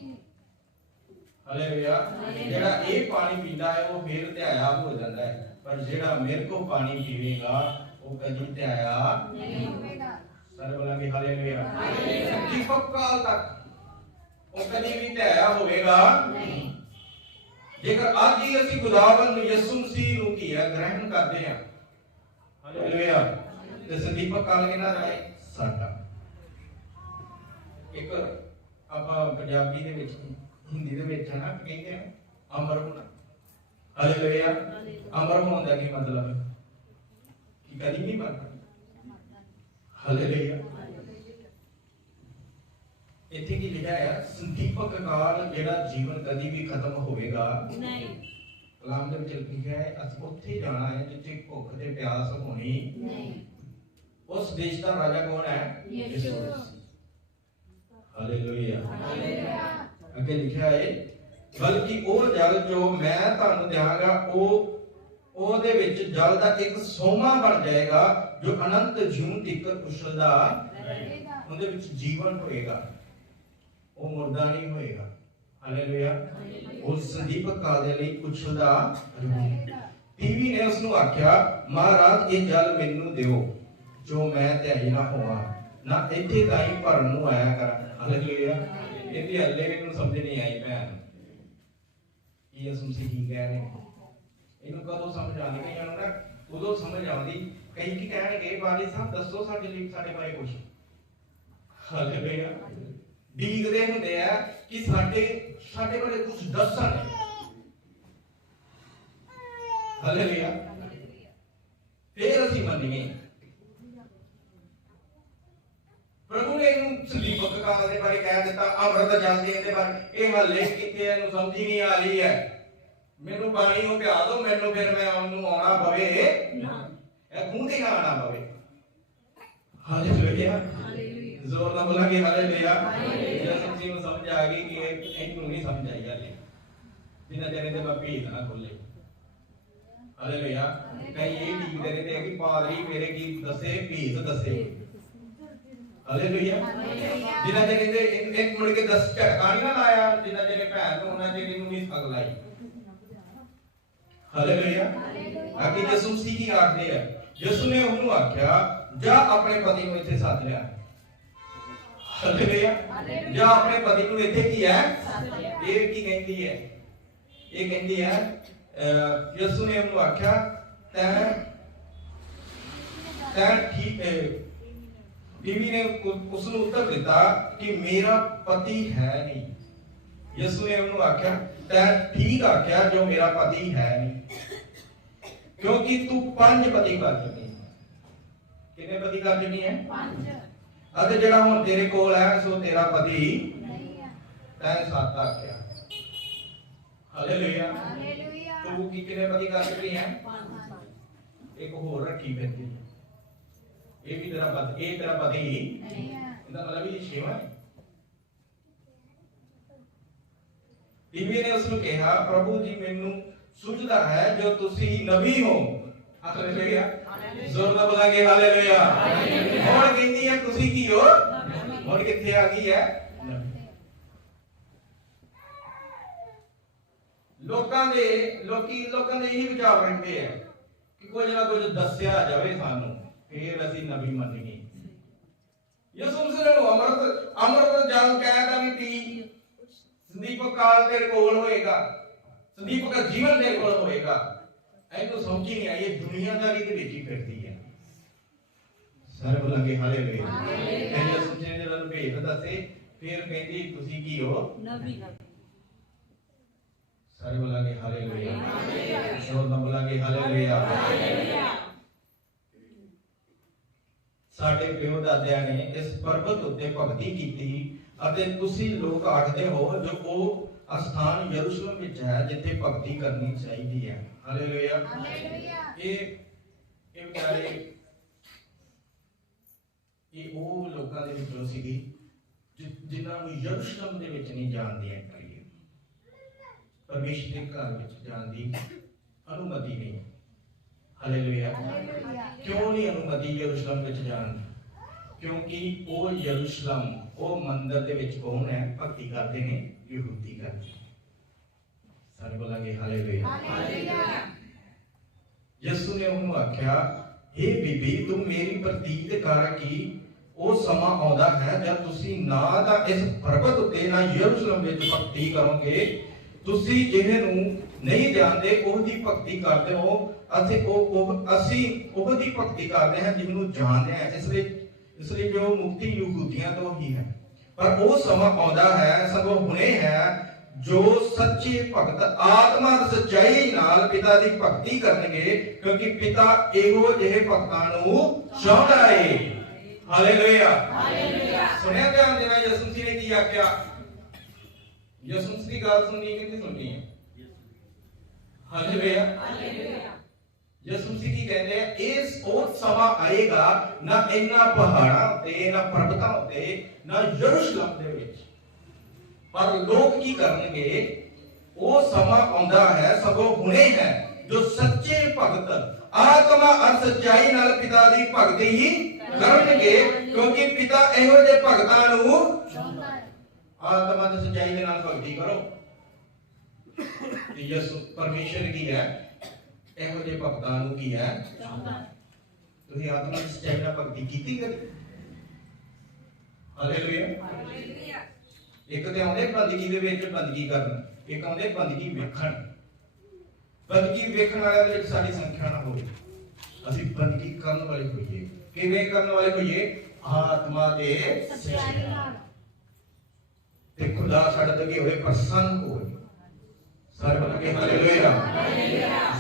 Speaker 1: ਹਾਲੇਲੂਇਆ ਜਿਹੜਾ ਇਹ ਪਾਣੀ ਪੀਂਦਾ ਹੈ ਉਹ ਫਿਰ ਧਿਆਇਆ ਹੋ ਜਾਂਦਾ ਹੈ। ਪਰ ਜਿਹੜਾ ਮੇਰੇ ਕੋ ਪਾਣੀ ਪੀਵੇਗਾ ਉਹ ਕਦੀ ਧਿਆਇਆ
Speaker 2: ਨਹੀਂ ਹੋਵੇਗਾ।
Speaker 1: ਸਾਰੇ ਬੋਲਾਂਗੇ ਹਾਲੇਲੂਇਆ। ਦੀਪਕ ਕਾਲ ਤੱਕ। ਉਹ ਕਦੀ ਵੀ ਧਿਆਇਆ ਹੋਵੇਗਾ।
Speaker 2: ਨਹੀਂ।
Speaker 1: ਜੇਕਰ ਅੱਜ ਹੀ ਅਸੀਂ ਖੁਦਾਵੰਦ ਨੂੰ ਯਿਸੂ ਮਸੀਹ ਨੂੰ ਕੀ ਹੈ ਗ੍ਰਹਿਣ ਕਰਦੇ ਹਾਂ। ਹਾਲੇਲੂਇਆ। ਤੇ ਸੰਦੀਪਕ ਕਾਲ ਕਿਹਨਾਂ ਦਾ ਹੈ? ਸਾਡਾ। ਇੱਕ ਆਪਾਂ ਪੰਜਾਬੀ ਦੇ ਵਿੱਚ ਹਿੰਦੀ ਦੇ ਵਿੱਚ ਹੈ ਨਾ ਕਹਿੰਦੇ ਆ ਅਮਰ ਹੋਣਾ। ਹਾਲੇਲੂਇਆ ਅਮਰ ਹੋਣ ਦਾ ਕੀ ਮਤਲਬ ਹੈ? ਕਿ ਕਦੀ ਨਹੀਂ ਮਰਨਾ ਹਾਲੇਲੂਇਆ ਇੱਥੇ ਕੀ ਲਿਖਿਆ ਹੈ ਸੰਦੀਪਕ ਕਾਲ ਜਿਹੜਾ ਜੀਵਨ ਕਦੀ ਵੀ ਖਤਮ ਹੋਵੇਗਾ।
Speaker 2: ਨਹੀਂ।
Speaker 1: ਕਲਾਮ ਦੇ ਵਿੱਚ ਲਿਖਿਆ ਹੈ ਅਸੀਂ ਉੱਥੇ ਜਾਣਾ ਹੈ ਜਿੱਥੇ ਭੁੱਖ ਤੇ ਪਿਆਸ ਹੋਣੀ।
Speaker 2: ਨਹੀਂ।
Speaker 1: ਉਸ ਦੇਸ਼ ਦਾ ਰਾਜਾ ਕੌਣ ਹੈ?
Speaker 2: ਯਿਸੂ।
Speaker 1: ਹਾਲੇਲੂਇਆ
Speaker 2: ਹਾਲੇਲੂਇਆ
Speaker 1: ਅੱਗੇ ਲਿਖਿਆ ਹੈ ਬਲਕਿ ਉਹ ਜਲ ਜੋ ਮੈਂ ਤੁਹਾਨੂੰ ਦਿਆਂਗਾ ਉਹ ਉਹਦੇ ਵਿੱਚ ਜਲ ਦਾ ਇੱਕ ਸੋਮਾ ਬਣ ਜਾਏਗਾ ਜੋ ਅਨੰਤ ਜੀਵਨ ਤੱਕ ਉਛਲਦਾ
Speaker 2: ਰਹੇਗਾ।
Speaker 1: ਉਹਦੇ ਵਿੱਚ ਜੀਵਨ ਹੋਏਗਾ। ਉਹ ਮੁਰਦਾ ਨਹੀਂ ਹੋਏਗਾ। ਹਾਲੇਲੂਇਆ ਉਹ ਸੰਦੀਪਕ ਕਾਲ ਦੇ ਲਈ ਉਛਲਦਾ
Speaker 2: ਰਹੇਗਾ।
Speaker 1: ਟੀਵੀ ਨੇ ਉਸ ਨੂੰ ਆਖਿਆ ਮਹਾਰਾਜ ਇਹ ਜਲ ਮੈਨੂੰ ਦਿਓ ਜੋ ਮੈਂ ਧਿਆਈ ਨਾ ਹੋਵਾਂ। ਨਾ ਇੱਥੇ ਤਾਈ ਭਰਨ ਨੂੰ ਆਇਆ ਕਰ। ਹਾਲੇਲੂਇਆ ਇਹਦੀ ਹੱਲੇ ਮੈਨੂੰ ਸਮਝ ਨਹੀਂ ਆਈ ਭੈਣ। ਇਹ ਅਸਮ ਕੀ ਕਹਿ ਰਹੇ ਇਹਨੂੰ ਕਦੋਂ ਸਮਝ ਆਉਂਦੀ ਕਈਆਂ ਨੂੰ ਨਾ ਉਦੋਂ ਸਮਝ ਆਉਂਦੀ। ਕਈ ਕੀ ਕਹਿਣਗੇ, ਬਾਲੀ ਸਾਹਿਬ, ਦੱਸੋ ਸਾਡੇ ਲਈ, ਸਾਡੇ ਬਾਰੇ ਕੁਝ ਹਾਲੇਲੂਇਆ ਡੀਗਦੇ ਹੁੰਦੇ ਆ ਕਿ ਸਾਡੇ ਸਾਡੇ ਬਾਰੇ ਕੁਝ ਦੱਸਣ। ਹਾਲੇਲੂਇਆ ਫੇਰ ਅਸੀਂ ਮੰਨੀਏ। ਪ੍ਰਭੂ ਨੇ ਇਹਨੂੰ ਸੰਦੀਪਕ ਕਾਲ ਦੇ ਬਾਰੇ ਕਹਿ ਦਿੱਤਾ ਅਮਰਤ ਜਲ ਦੇਣ ਦੇ ਬਾਰੇ। ਇਹ ਹੱਲੇ ਕਿਤੇ ਇਹਨੂੰ ਸਮਝ ਨਹੀਂ ਆ ਰਹੀ ਹੈ। ਮੈਨੂੰ ਪਾਣੀ ਨੂੰ ਪਿਆ ਦਿਓ ਮੈਨੂੰ ਫਿਰ ਮੈਂ ਉਹਨੂੰ ਆਉਣਾ ਪਵੇ। ਇਹ ਖੂਨ ਤੇ ਨਾ ਆਣਾ ਪਵੇ। ਹਾਲੇਲੂਇਆ। ਜ਼ੋਰ ਨਾਲ ਬੋਲਾਂਗੇ ਹਾਲੇਲੂਇਆ। ਜੇ ਸੱਚੀ ਨੂੰ ਸਮਝ ਆ ਗਈ ਕਿ ਇਹ ਇਹਨੂੰ ਨਹੀਂ ਸਮਝ ਆਈ ਹਾਲੇ। ਜਿੰਨਾ ਚਿਰ ਤੇ ਬਾਪੀ ਨਾ ਖੋਲੇ। ਹਾਲੇਲੂਇਆ। ਕਈ ਇਹ ਠੀਕ ਦੇ ਰਹੇ ਕਿ ਪਾਦਰੀ ਮੇਰੇ ਕੀ ਦੱਸੇ ਭੀਤ ਦੱਸੇ। ਹਾਲੇਲੂਇਆ ਜਿਨ੍ਹਾਂ ਦੇ ਕਹਿੰਦੇ ਇੱਕ ਇੱਕ ਮੁੜ ਕੇ 10 ਝਟਕਾ ਨਹੀਂ ਨਾ ਲਾਇਆ ਜਿਨ੍ਹਾਂ ਦੇ ਭੈਣ ਨੂੰ ਉਹਨਾਂ ਜਿਹੜੇ ਨੂੰ ਨਹੀਂ ਸਕ ਲਾਈ। ਹਾਲੇਲੂਇਆ ਆਕੀ ਯਿਸੂ ਮਸੀਹ ਕੀ ਆਖਦੇ ਆ? ਯਿਸੂ ਨੇ ਉਹਨੂੰ ਆਖਿਆ ਜਾ ਆਪਣੇ ਪਤੀ ਨੂੰ ਇੱਥੇ ਸੱਦ ਲਿਆ। ਹਾਲੇਲੂਇਆ ਜਾ ਆਪਣੇ ਪਤੀ ਨੂੰ ਇੱਥੇ ਕੀ ਹੈ? ਇਹ ਕੀ ਕਹਿੰਦੀ ਹੈ? ਇਹ ਕਹਿੰਦੀ ਹੈ ਯਿਸੂ ਨੇ ਉਹਨੂੰ ਆਖਿਆ ਤੈਂ ਤੈਂ ਠੀਕ ਬੀਵੀ ਨੇ ਉਸ ਨੂੰ ਉੱਤਰ ਦਿੱਤਾ ਕਿ ਮੇਰਾ ਪਤੀ ਹੈ ਨਹੀਂ ਯਿਸੂ ਨੇ ਉਹਨੂੰ ਆਖਿਆ ਤੈਂ ਠੀਕ ਆਖਿਆ ਜੋ ਮੇਰਾ ਪਤੀ ਹੈ ਨਹੀਂ ਕਿਉਂਕਿ ਤੂੰ ਪੰਜ ਪਤੀ ਕਰ ਚੁੱਕੀ ਹੈ ਕਿੰਨੇ ਪਤੀ ਕਰ ਚੁੱਕੀ ਹੈ
Speaker 2: ਪੰਜ
Speaker 1: ਅਤੇ ਜਿਹੜਾ ਹੁਣ ਤੇਰੇ ਕੋਲ ਹੈ ਸੋ ਤੇਰਾ ਪਤੀ
Speaker 2: ਨਹੀਂ ਆ
Speaker 1: ਤੈਂ ਸੱਤ ਆਖਿਆ ਹਾਲੇਲੂਇਆ
Speaker 2: ਹਾਲੇਲੂਇਆ
Speaker 1: ਤੂੰ ਕੀ ਕਿੰਨੇ ਪਤੀ ਕਰ ਚੁੱਕੀ ਹੈ
Speaker 2: ਪੰਜ
Speaker 1: ਇੱਕ ਹੋਰ ਰੱਖੀ ਪੈਂਦੀ ਹੈ ਇਹ ਵੀ ਤੇਰਾ ਪਤੀ ਇਹ ਤੇਰਾ ਪਤੀ
Speaker 2: ਨਹੀਂ ਆ
Speaker 1: ਇਹਦਾ ਮਤਲਬ ਇਹ ਛੇਵਾਂ ਹੈ। ਬੀਬੀ ਨੇ ਉਸ ਨੂੰ ਕਿਹਾ ਪ੍ਰਭੂ ਜੀ ਮੈਨੂੰ ਸੁਝਦਾ ਹੈ ਜੋ ਤੁਸੀਂ ਨਬੀ ਹੋ। ਹੱਥ ਲੈ ਗਿਆ। ਜ਼ੋਰ ਨਾਲ ਬੋਲਾਂਗੇ ਹਾਲੇਲੂਇਆ ਹੁਣ ਕਹਿੰਦੀ ਹੈ ਤੁਸੀਂ ਕੀ ਹੋ? ਹੁਣ ਕਿੱਥੇ ਆ ਗਈ ਹੈ। ਲੋਕਾਂ ਦੇ ਲੋਕੀ ਲੋਕਾਂ ਦੇ ਇਹ ਵਿਚਾਰ ਰਹਿੰਦੇ ਆ ਕਿ ਕੁਝ ਨਾ ਕੁਝ ਦੱਸਿਆ ਜਾਵੇ ਸਾਨੂੰ। ਫਿਰ ਅਸੀਂ ਨਬੀ ਮੰਨੀਏ ਯਿਸੂ ਮਸੀਹ ਨੂੰ ਅਮਰਤ ਅਮਰਤ ਜਲ ਕਹਿਦਾ ਵੀ ਪੀ ਸੰਦੀਪਕ ਕਾਲ ਤੇਰੇ ਕੋਲ ਹੋਏਗਾ। ਸੰਦੀਪਕ ਦਾ ਜੀਵਨ ਤੇਰੇ ਕੋਲ ਹੋਏਗਾ। ਇਹਨੂੰ ਸਮਝ ਨਹੀਂ ਆਈ ਇਹ ਦੁਨੀਆਦਾਰੀ ਦੇ ਵਿੱਚ ਹੀ ਫਿਰਦੀ ਹੈ ਸਾਰੇ ਬੋਲਾਂਗੇ ਹਾਲੇਲੂਇਆ। ਕਹਿੰਦੇ ਯਿਸੂ ਜੀ ਨੇ ਜਦੋਂ ਭੇਤ ਦੱਸੇ ਫਿਰ ਕਹਿੰਦੀ ਤੁਸੀਂ ਕੀ ਹੋ?
Speaker 3: ਨਬੀ
Speaker 1: ਸਾਰੇ ਬੋਲਾਂਗੇ ਹਾਲੇਲੂਇਆ ਹੋਰ ਨਾ ਬੋਲਾਂਗੇ ਹਾਲੇਲੂਇਆ ਸਾਡੇ ਪਿਓ ਦਾਦਿਆਂ ਨੇ ਇਸ ਪਰਬਤ ਉੱਤੇ ਭਗਤੀ ਕੀਤੀ ਅਤੇ ਤੁਸੀਂ ਲੋਕ ਆਖਦੇ ਹੋ ਜੋ ਉਹ ਅਸਥਾਨ ਯਰੂਸ਼ਲਮ ਵਿੱਚ ਹੈ ਜਿੱਥੇ ਭਗਤੀ ਕਰਨੀ ਚਾਹੀਦੀ ਹੈ। ਹਾਲੇਲੂਇਆ ਇਹ ਇਹ ਵਿਚਾਰੇ ਇਹ ਉਹ ਲੋਕਾਂ ਦੇ ਵਿੱਚੋਂ ਸੀਗੀ ਜਿਨ੍ਹਾਂ ਨੂੰ ਯਰੂਸ਼ਲਮ ਦੇ ਵਿੱਚ ਨਹੀਂ ਜਾਣ ਦਿਆ ਕਰੀਏ ਪਰਮੇਸ਼ਰ ਦੇ ਘਰ ਵਿੱਚ ਜਾਣ ਦੀ ਅਨੁਮਤੀ ਨਹੀਂ। ਹਾਲੇਲੂਇਆ ਕਿਉਂ ਨਹੀਂ ਅਨੁਮਤੀ ਯਰੂਸ਼ਲਮ ਵਿੱਚ ਜਾਣ ਦੀ? ਕਿਉਂਕਿ ਉਹ ਯਰੂਸ਼ਲਮ ਉਹ ਮੰਦਿਰ ਦੇ ਵਿੱਚ ਕੌਣ ਹੈ? ਭਗਤੀ ਕਰਦੇ ਨੇ ਯਹੂਦੀ ਕਰਦੇ। ਸਾਰੇ ਬੋਲਾਂਗੇ ਹਾਲੇਲੂਇਆ।
Speaker 2: ਹਾਲੇਲੂਇਆ।
Speaker 1: ਯਿਸੂ ਨੇ ਉਹਨੂੰ ਆਖਿਆ हे ਬੀਬੀ ਤੂੰ ਮੇਰੀ ਪ੍ਰਤੀਤ ਕਰ ਕਿ ਉਹ ਸਮਾਂ ਆਉਂਦਾ ਹੈ ਜਦ ਤੁਸੀਂ ਨਾ ਤਾਂ ਇਸ ਪਰਬਤ ਉੱਤੇ ਨਾ ਯਰੂਸ਼ਲਮ ਵਿੱਚ ਭਗਤੀ ਕਰੋਗੇ। ਤੁਸੀਂ ਜਿਹੇ ਨੂੰ ਨਹੀਂ ਜਾਣਦੇ ਉਹਦੀ ਭਗਤੀ ਕਰਦੇ ਹੋ। ਅਤੇ ਉਹ ਉਹ ਅਸੀਂ ਉਹਦੀ ਭਗਤੀ ਕਰਦੇ ਹਾਂ ਜਿਹਨੂੰ ਜਾਣਦੇ ਹਾਂ। ਇਸ ਲਈ ਇਸ ਲਈ ਜੋ ਮੁਕਤੀ ਯਹੂਦੀਆਂ ਤੋਂ ਹੀ ਹੈ। ਪਰ ਉਹ ਸਮਾਂ ਆਉਂਦਾ ਹੈ ਸਗੋਂ ਹੁਣੇ ਹੈ ਜੋ ਸੱਚੇ ਭਗਤ ਆਤਮਾ ਤੇ ਸਚਾਈ ਨਾਲ ਪਿਤਾ ਦੀ ਭਗਤੀ ਕਰਨਗੇ ਕਿਉਂਕਿ ਪਿਤਾ ਇਹੋ ਜਿਹੇ ਭਗਤਾਂ ਨੂੰ ਚਾਹੁੰਦਾ ਹੈ ਹਾਲੇਲੂਇਆ ਹਾਲੇਲੂਇਆ ਸੁਣਿਆ ਧਿਆਨ ਦੇਣਾ ਯਿਸੂ ਮਸੀਹ ਨੇ ਕੀ ਆਖਿਆ? ਯਿਸੂ ਦੀ ਗੱਲ ਸੁਣਨੀ ਕਿ ਨਹੀਂ ਸੁਣਨੀ ਹੈ? ਹਾਲੇਲੂਇਆ ਯਿਸੂ ਮਸੀਹ ਕੀ ਕਹਿੰਦੇ ਆ ਇਸ ਉਹ ਸਮਾਂ ਆਏਗਾ ਨਾ ਇੰਨਾ ਪਹਾੜਾਂ ਤੇ ਨਾ ਪਰਬਤਾਂ ਉੱਤੇ, ਨਾ ਯਰੂਸ਼ਲਮ ਦੇ ਵਿੱਚ। ਪਰ ਲੋਕ ਕੀ ਕਰਨਗੇ? ਉਹ ਸਮਾਂ ਆਉਂਦਾ ਹੈ, ਸਗੋਂ ਹੁਣੇ ਹੈ, ਜੋ ਸੱਚੇ ਭਗਤ, ਆਤਮਾ ਅਰ ਸੱਚਾਈ ਨਾਲ ਪਿਤਾ ਦੀ ਭਗਤੀ ਹੀ ਕਰਨਗੇ, ਕਿਉਂਕਿ ਪਿਤਾ ਇਹੋ ਜਿਹੇ ਭਗਤਾਂ ਨੂੰ ਆਤਮਾ ਤੇ ਸੱਚਾਈ ਦੇ ਨਾਲ ਭਗਤੀ ਕਰੋ। ਤੇ ਯਿਸੂ ਪਰਮੇਸ਼ਰ ਕੀ ਹੈ? ਇਹੋ ਜਿਹੇ ਭਗਤਾਂ ਨੂੰ ਕੀ ਹੈ? ਤੁਸੀਂ ਆਤਮਾ ਤੇ ਸੱਚਾਈ ਨਾਲ ਭਗਤੀ ਕੀਤੀ ਕਦੀ? ਹਾਲੇਲੂਇਆ ਇੱਕ ਤੇ ਆਉਂਦੇ ਬੰਦਗੀ ਦੇ ਵਿੱਚ ਬੰਦਗੀ ਕਰਨ ਇੱਕ ਆਉਂਦੇ ਬੰਦਗੀ ਵੇਖਣ। ਬੰਦਗੀ ਵੇਖਣ ਵਾਲਿਆਂ ਦੇ ਵਿੱਚ ਸਾਡੀ ਸੰਖਿਆ ਨਾ ਹੋਵੇ। ਅਸੀਂ ਬੰਦਗੀ ਕਰਨ ਵਾਲੇ ਹੋਈਏ। ਕਿਵੇਂ ਕਰਨ ਵਾਲੇ ਹੋਈਏ? ਆਤਮਾ ਤੇ
Speaker 2: ਸੱਚਾਈ ਨਾਲ।
Speaker 1: ਤੇ ਖੁਦਾ ਸਾਡੇ ਤੇ ਹੋਵੇ ਪ੍ਰਸੰਨ ਹੋਵੇ। ਸਾਰੇ ਬੋਲਾਂਗੇ ਹਾਲੇਲੂਇਆ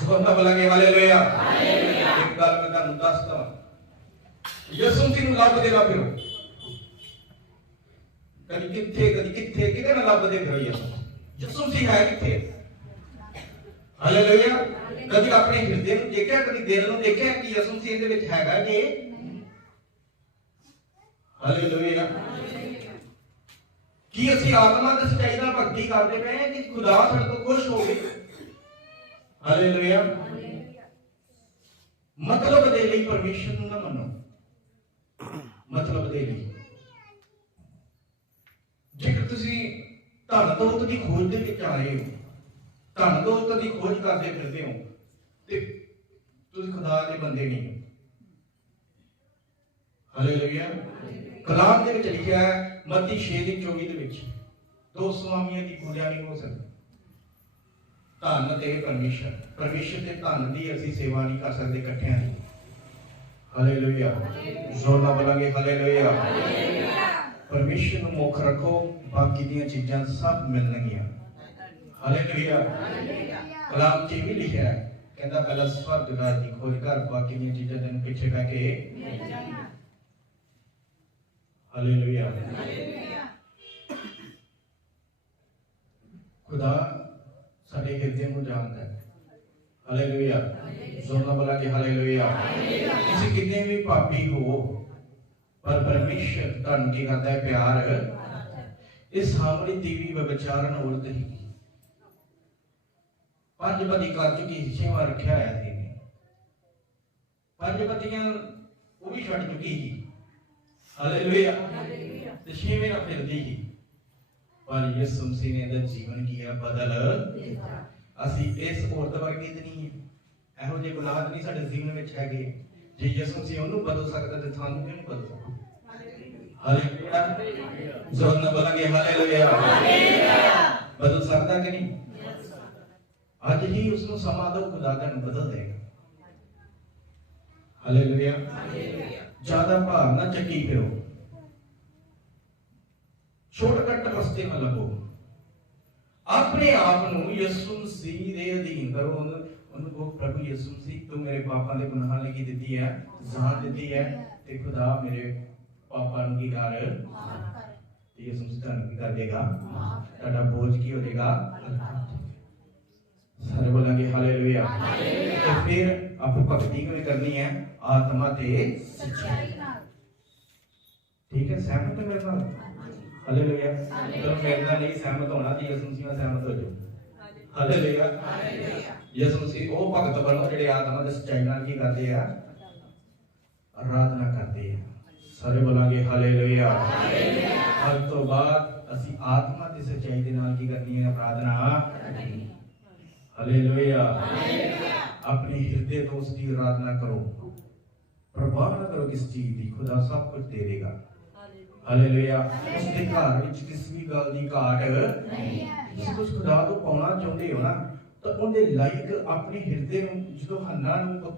Speaker 1: ਸੋਨਾ ਬੋਲਾਂਗੇ ਹਾਲੇਲੂਇਆ ਇੱਕ ਗੱਲ ਮੈਂ ਤੁਹਾਨੂੰ ਦੱਸਦਾ। ਯਿਸੂ ਮਸੀਹ ਨੂੰ ਲੱਭਦੇ ਨਾ ਫਿਰੋ ਕਦੀ ਕਿੱਥੇ ਕਦੀ ਕਿੱਥੇ ਕਿਤੇ ਨਾ ਲੱਭਦੇ ਫਿਰੋ ਯਿਸੂ ਯਿਸੂ ਮਸੀਹ ਹੈ ਹਾਲੇਲੂਇਆ ਕਦੀ ਆਪਣੇ ਹਿਰਦੇ ਨੂੰ ਦੇਖਿਆ, ਕਦੀ ਦਿਲ ਨੂੰ ਦੇਖਿਆ ਕਿ ਯਿਸੂ ਮਸੀਹ ਦੇ ਵਿੱਚ ਹੈਗਾ ਜੇ ਹਾਲੇਲੂਇਆ ਕੀ ਅਸੀਂ ਆਤਮਾ ਤੇ ਸੱਚਾਈ ਨਾਲ ਭਗਤੀ ਕਰਦੇ ਪਏ ਹਾਂ ਕਿ ਖੁਦਾ ਸਾਡੇ ਤੋਂ ਖੁਸ਼ ਹੋ ਗਿਆ ਹਾਲੇਲੂਇਆ ਮਤਲਬ ਦੇ ਲਈ ਪਰਮੇਸ਼ਰ ਨੂੰ ਨਾ ਮੰਨੋ। ਮਤਲਬ ਦੇ ਲਈ। ਜੇਕਰ ਤੁਸੀਂ ਧਨ ਦੌਲਤ ਦੀ ਖੋਜ ਦੇ ਵਿੱਚ ਆ ਰਹੇ ਹੋ, ਧਨ ਦੌਲਤ ਦੀ ਖੋਜ ਕਰਦੇ ਫਿਰਦੇ ਹੋ, ਤੇ ਤੁਸੀਂ ਖੁਦਾ ਦੇ ਬੰਦੇ ਨਹੀਂ ਹੋ। ਹਾਲੇਲੂਇਆ ਕਲਾਮ ਦੇ ਵਿੱਚ ਲਿਖਿਆ ਹੈ ਮੱਤੀ 6 ਦੀ 24 ਦੇ ਵਿੱਚ ਦੋ ਸੁਆਮੀਆਂ ਦੀ ਪੂਜਾ ਨਹੀਂ ਹੋ ਸਕਦੀ। ਧਨ ਤੇ ਪਰਮੇਸ਼ਰ ਪਰਮੇਸ਼ਰ ਤੇ ਧਨ ਦੀ ਅਸੀਂ ਸੇਵਾ ਨਹੀਂ ਕਰ ਸਕਦੇ ਇਕੱਠਿਆਂ ਦੀ। ਹਾਲੇਲੂਇਆ ਜ਼ੋਰ ਨਾਲ ਬੋਲਾਂਗੇ ਹਾਲੇਲੂਇਆ ਪਰਮੇਸ਼ਰ ਨੂੰ ਮੁੱਖ ਰੱਖੋ, ਬਾਕੀ ਦੀਆਂ ਚੀਜ਼ਾਂ ਸਭ ਮਿਲਣਗੀਆਂ। ਹਾਲੇਲੂਇਆ ਕਲਾਮ 'ਚ ਵੀ ਲਿਖਿਆ ਕਹਿੰਦਾ ਪਹਿਲਾਂ ਸਵਰਗ ਰਾਜ ਦੀ ਖੋਜ ਕਰ, ਬਾਕੀ ਦੀਆਂ ਚੀਜ਼ਾਂ ਤੈਨੂੰ ਪਿੱਛੇ ਕਰਕੇ ਹਾਲੇਲੂਇਆ ਖੁਦਾ ਸਾਡੇ ਹਿਰਦੇ ਨੂੰ ਜਾਣਦਾ ਹੈ ਹਾਲੇਲੂਇਆ ਜ਼ੋਰ ਨਾਲ ਬੋਲਾਂਗੇ ਹਾਲੇਲੂਇਆ ਤੁਸੀਂ ਕਿੰਨੇ ਵੀ ਪਾਪੀ ਹੋ ਪਰ ਪਰਮੇਸ਼ਰ ਤੁਹਾਨੂੰ ਕੀ ਕਰਦਾ ਹੈ ਪਿਆਰ ਇਹ ਸਾਹਮਣੇ ਤੀਵੀ ਵਿਚਾਰਨ ਔਰਤ ਹੀ ਪੰਜ ਪਤੀ ਕਰ ਚੁੱਕੀ ਸੀ ਛੇਵਾਂ ਰੱਖਿਆ ਹੋਇਆ ਸੀ ਇਹਨੇ। ਪੰਜ ਪਤੀਆਂ ਉਹ ਵੀ ਛੱਡ ਚੁੱਕੀ ਸੀ ਹਾਲੇਲੂਇਆ ਤੇ ਛੇਵੇਂ ਨਾਲ ਫਿਰਦੀ ਸੀ ਪਰ ਯਿਸੂ ਮਸੀਹ ਨੇ ਇਹਦਾ ਜੀਵਨ ਕੀਆ ਬਦਲ। ਅਸੀਂ ਇਸ ਔਰਤ ਵਰਗੇ ਤੇ ਨਹੀਂ ਹੈ। ਇਹੋ ਜਿਹੇ ਗੁਨਾਹ ਨਹੀਂ ਸਾਡੇ ਜੀਵਨ ਵਿੱਚ ਹੈਗੇ। ਜੇ ਯਿਸੂ ਮਸੀਹ ਉਹਨੂੰ ਬਦਲ ਸਕਦਾ ਤੇ ਸਾਨੂੰ ਕਿਉਂ ਨਹੀਂ ਬਦਲ ਸਕਦਾ? ਹਾਲੇਲੂਇਆ ਜ਼ੋਰ ਨਾਲ ਬੋਲਾਂਗੇ ਹਾਲੇਲੂਇਆ ਬਦਲ ਸਕਦਾ ਕਿ ਨਹੀਂ? ਅੱਜ ਹੀ ਉਸ ਨੂੰ ਸਮਾਂ ਦਿਓ ਖੁਦਾ ਤੁਹਾਨੂੰ ਬਦਲ ਦੇਗਾ। ਹਾਲੇਲੂਇਆ ਜ਼ਿਆਦਾ ਭਾਰ ਨਾ ਚੱਕੀ ਫਿਰੋ ਸ਼ਾਰਟਕਟ ਰਸਤੇ ਨਾ ਲੱਭੋ ਆਪਣੇ ਆਪ ਨੂੰ ਯਿਸੂ ਮਸੀਹ ਦੇ ਅਧੀਨ ਕਰੋ ਉਹਨੂੰ ਉਹਨੂੰ ਕਹੋ ਪ੍ਰਭੂ ਯਿਸੂ ਮਸੀਹ ਤੂੰ ਮੇਰੇ ਪਾਪਾਂ ਦੇ ਗੁਨਾਹਾਂ ਲਈ ਕੀ ਦਿੱਤੀ ਹੈ ਜਾਨ ਦਿੱਤੀ ਹੈ ਤੇ ਖੁਦਾ ਮੇਰੇ ਪਾਪਾਂ ਨੂੰ ਕੀ ਕਰ
Speaker 2: ਮਾਫ ਕਰ
Speaker 1: ਤੇ ਯਿਸੂ ਮਸੀਹ ਤੁਹਾਨੂੰ ਕੀ ਕਰ ਦੇਗਾ ਤੁਹਾਡਾ ਬੋਝ ਕੀ ਹੋ ਜਾਏਗਾ ਸਾਰੇ ਬੋਲਾਂਗੇ ਹਾਲੇਲੂਇਆ ਤੇ ਫਿਰ ਆਪਾਂ ਭਗਤੀ ਕਿਵੇਂ ਕਰਨੀ ਹੈ ਆਤਮਾ ਤੇ
Speaker 2: ਸੱਚਾਈ ਨਾਲ
Speaker 1: ਠੀਕ ਹੈ ਸਹਿਮਤ ਹੈ ਮੇਰੇ ਨਾਲ ਹਾਲੇਲੂਇਆ ਚਲੋ ਮੇਰੇ ਨਾਲ ਨਹੀਂ ਸਹਿਮਤ ਹੋਣਾ ਤੇ ਯਿਸੂ ਮਸੀਹ ਨਾਲ ਸਹਿਮਤ ਹੋ ਜਾਓ ਹਾਲੇਲੂਇਆ ਯਿਸੂ ਮਸੀਹ ਉਹ ਭਗਤ ਬਣੋ ਜਿਹੜੇ ਆਤਮਾ ਤੇ ਸੱਚਾਈ ਨਾਲ ਕੀ ਕਰਦੇ ਆ ਆਰਾਧਨਾ ਕਰਦੇ ਆ ਸਾਰੇ ਬੋਲਾਂਗੇ ਹਾਲੇਲੂਇਆ ਅੱਜ ਤੋਂ ਬਾਅਦ ਅਸੀਂ ਆਤਮਾ ਤੇ ਸੱਚਾਈ ਦੇ ਨਾਲ ਕੀ ਕਰਨੀ ਹੈ ਆਰਾਧਨਾ ਹਾਲੇਲੂਇਆ ਆਪਣੇ ਹਿਰਦੇ ਤੋਂ ਉਸ ਦੀ ਆਰਾਧਨਾ ਕਰੋ। ਪ੍ਰਭਾਵ ਨਾ ਕਰੋ ਕਿਸ ਚੀਜ਼ ਦੀ ਖੁਦਾ ਸਭ ਕੁਝ ਦੇ ਦੇਗਾ ਹਾਲੇਲੂਇਆ ਉਸ ਦੇ ਘਰ ਵਿੱਚ ਕਿਸੇ ਵੀ ਗੱਲ ਦੀ ਘਾਟ
Speaker 2: ਨਹੀਂ ਹੈ
Speaker 1: ਤੁਸੀਂ ਕੁਝ ਖੁਦਾ ਤੋਂ ਪਾਉਣਾ ਚਾਹੁੰਦੇ ਹੋ ਨਾ ਤਾਂ ਉਹਦੇ ਲਾਇਕ ਆਪਣੇ ਹਿਰਦੇ ਨੂੰ ਜਦੋਂ ਹੰਨਾ ਨੂੰ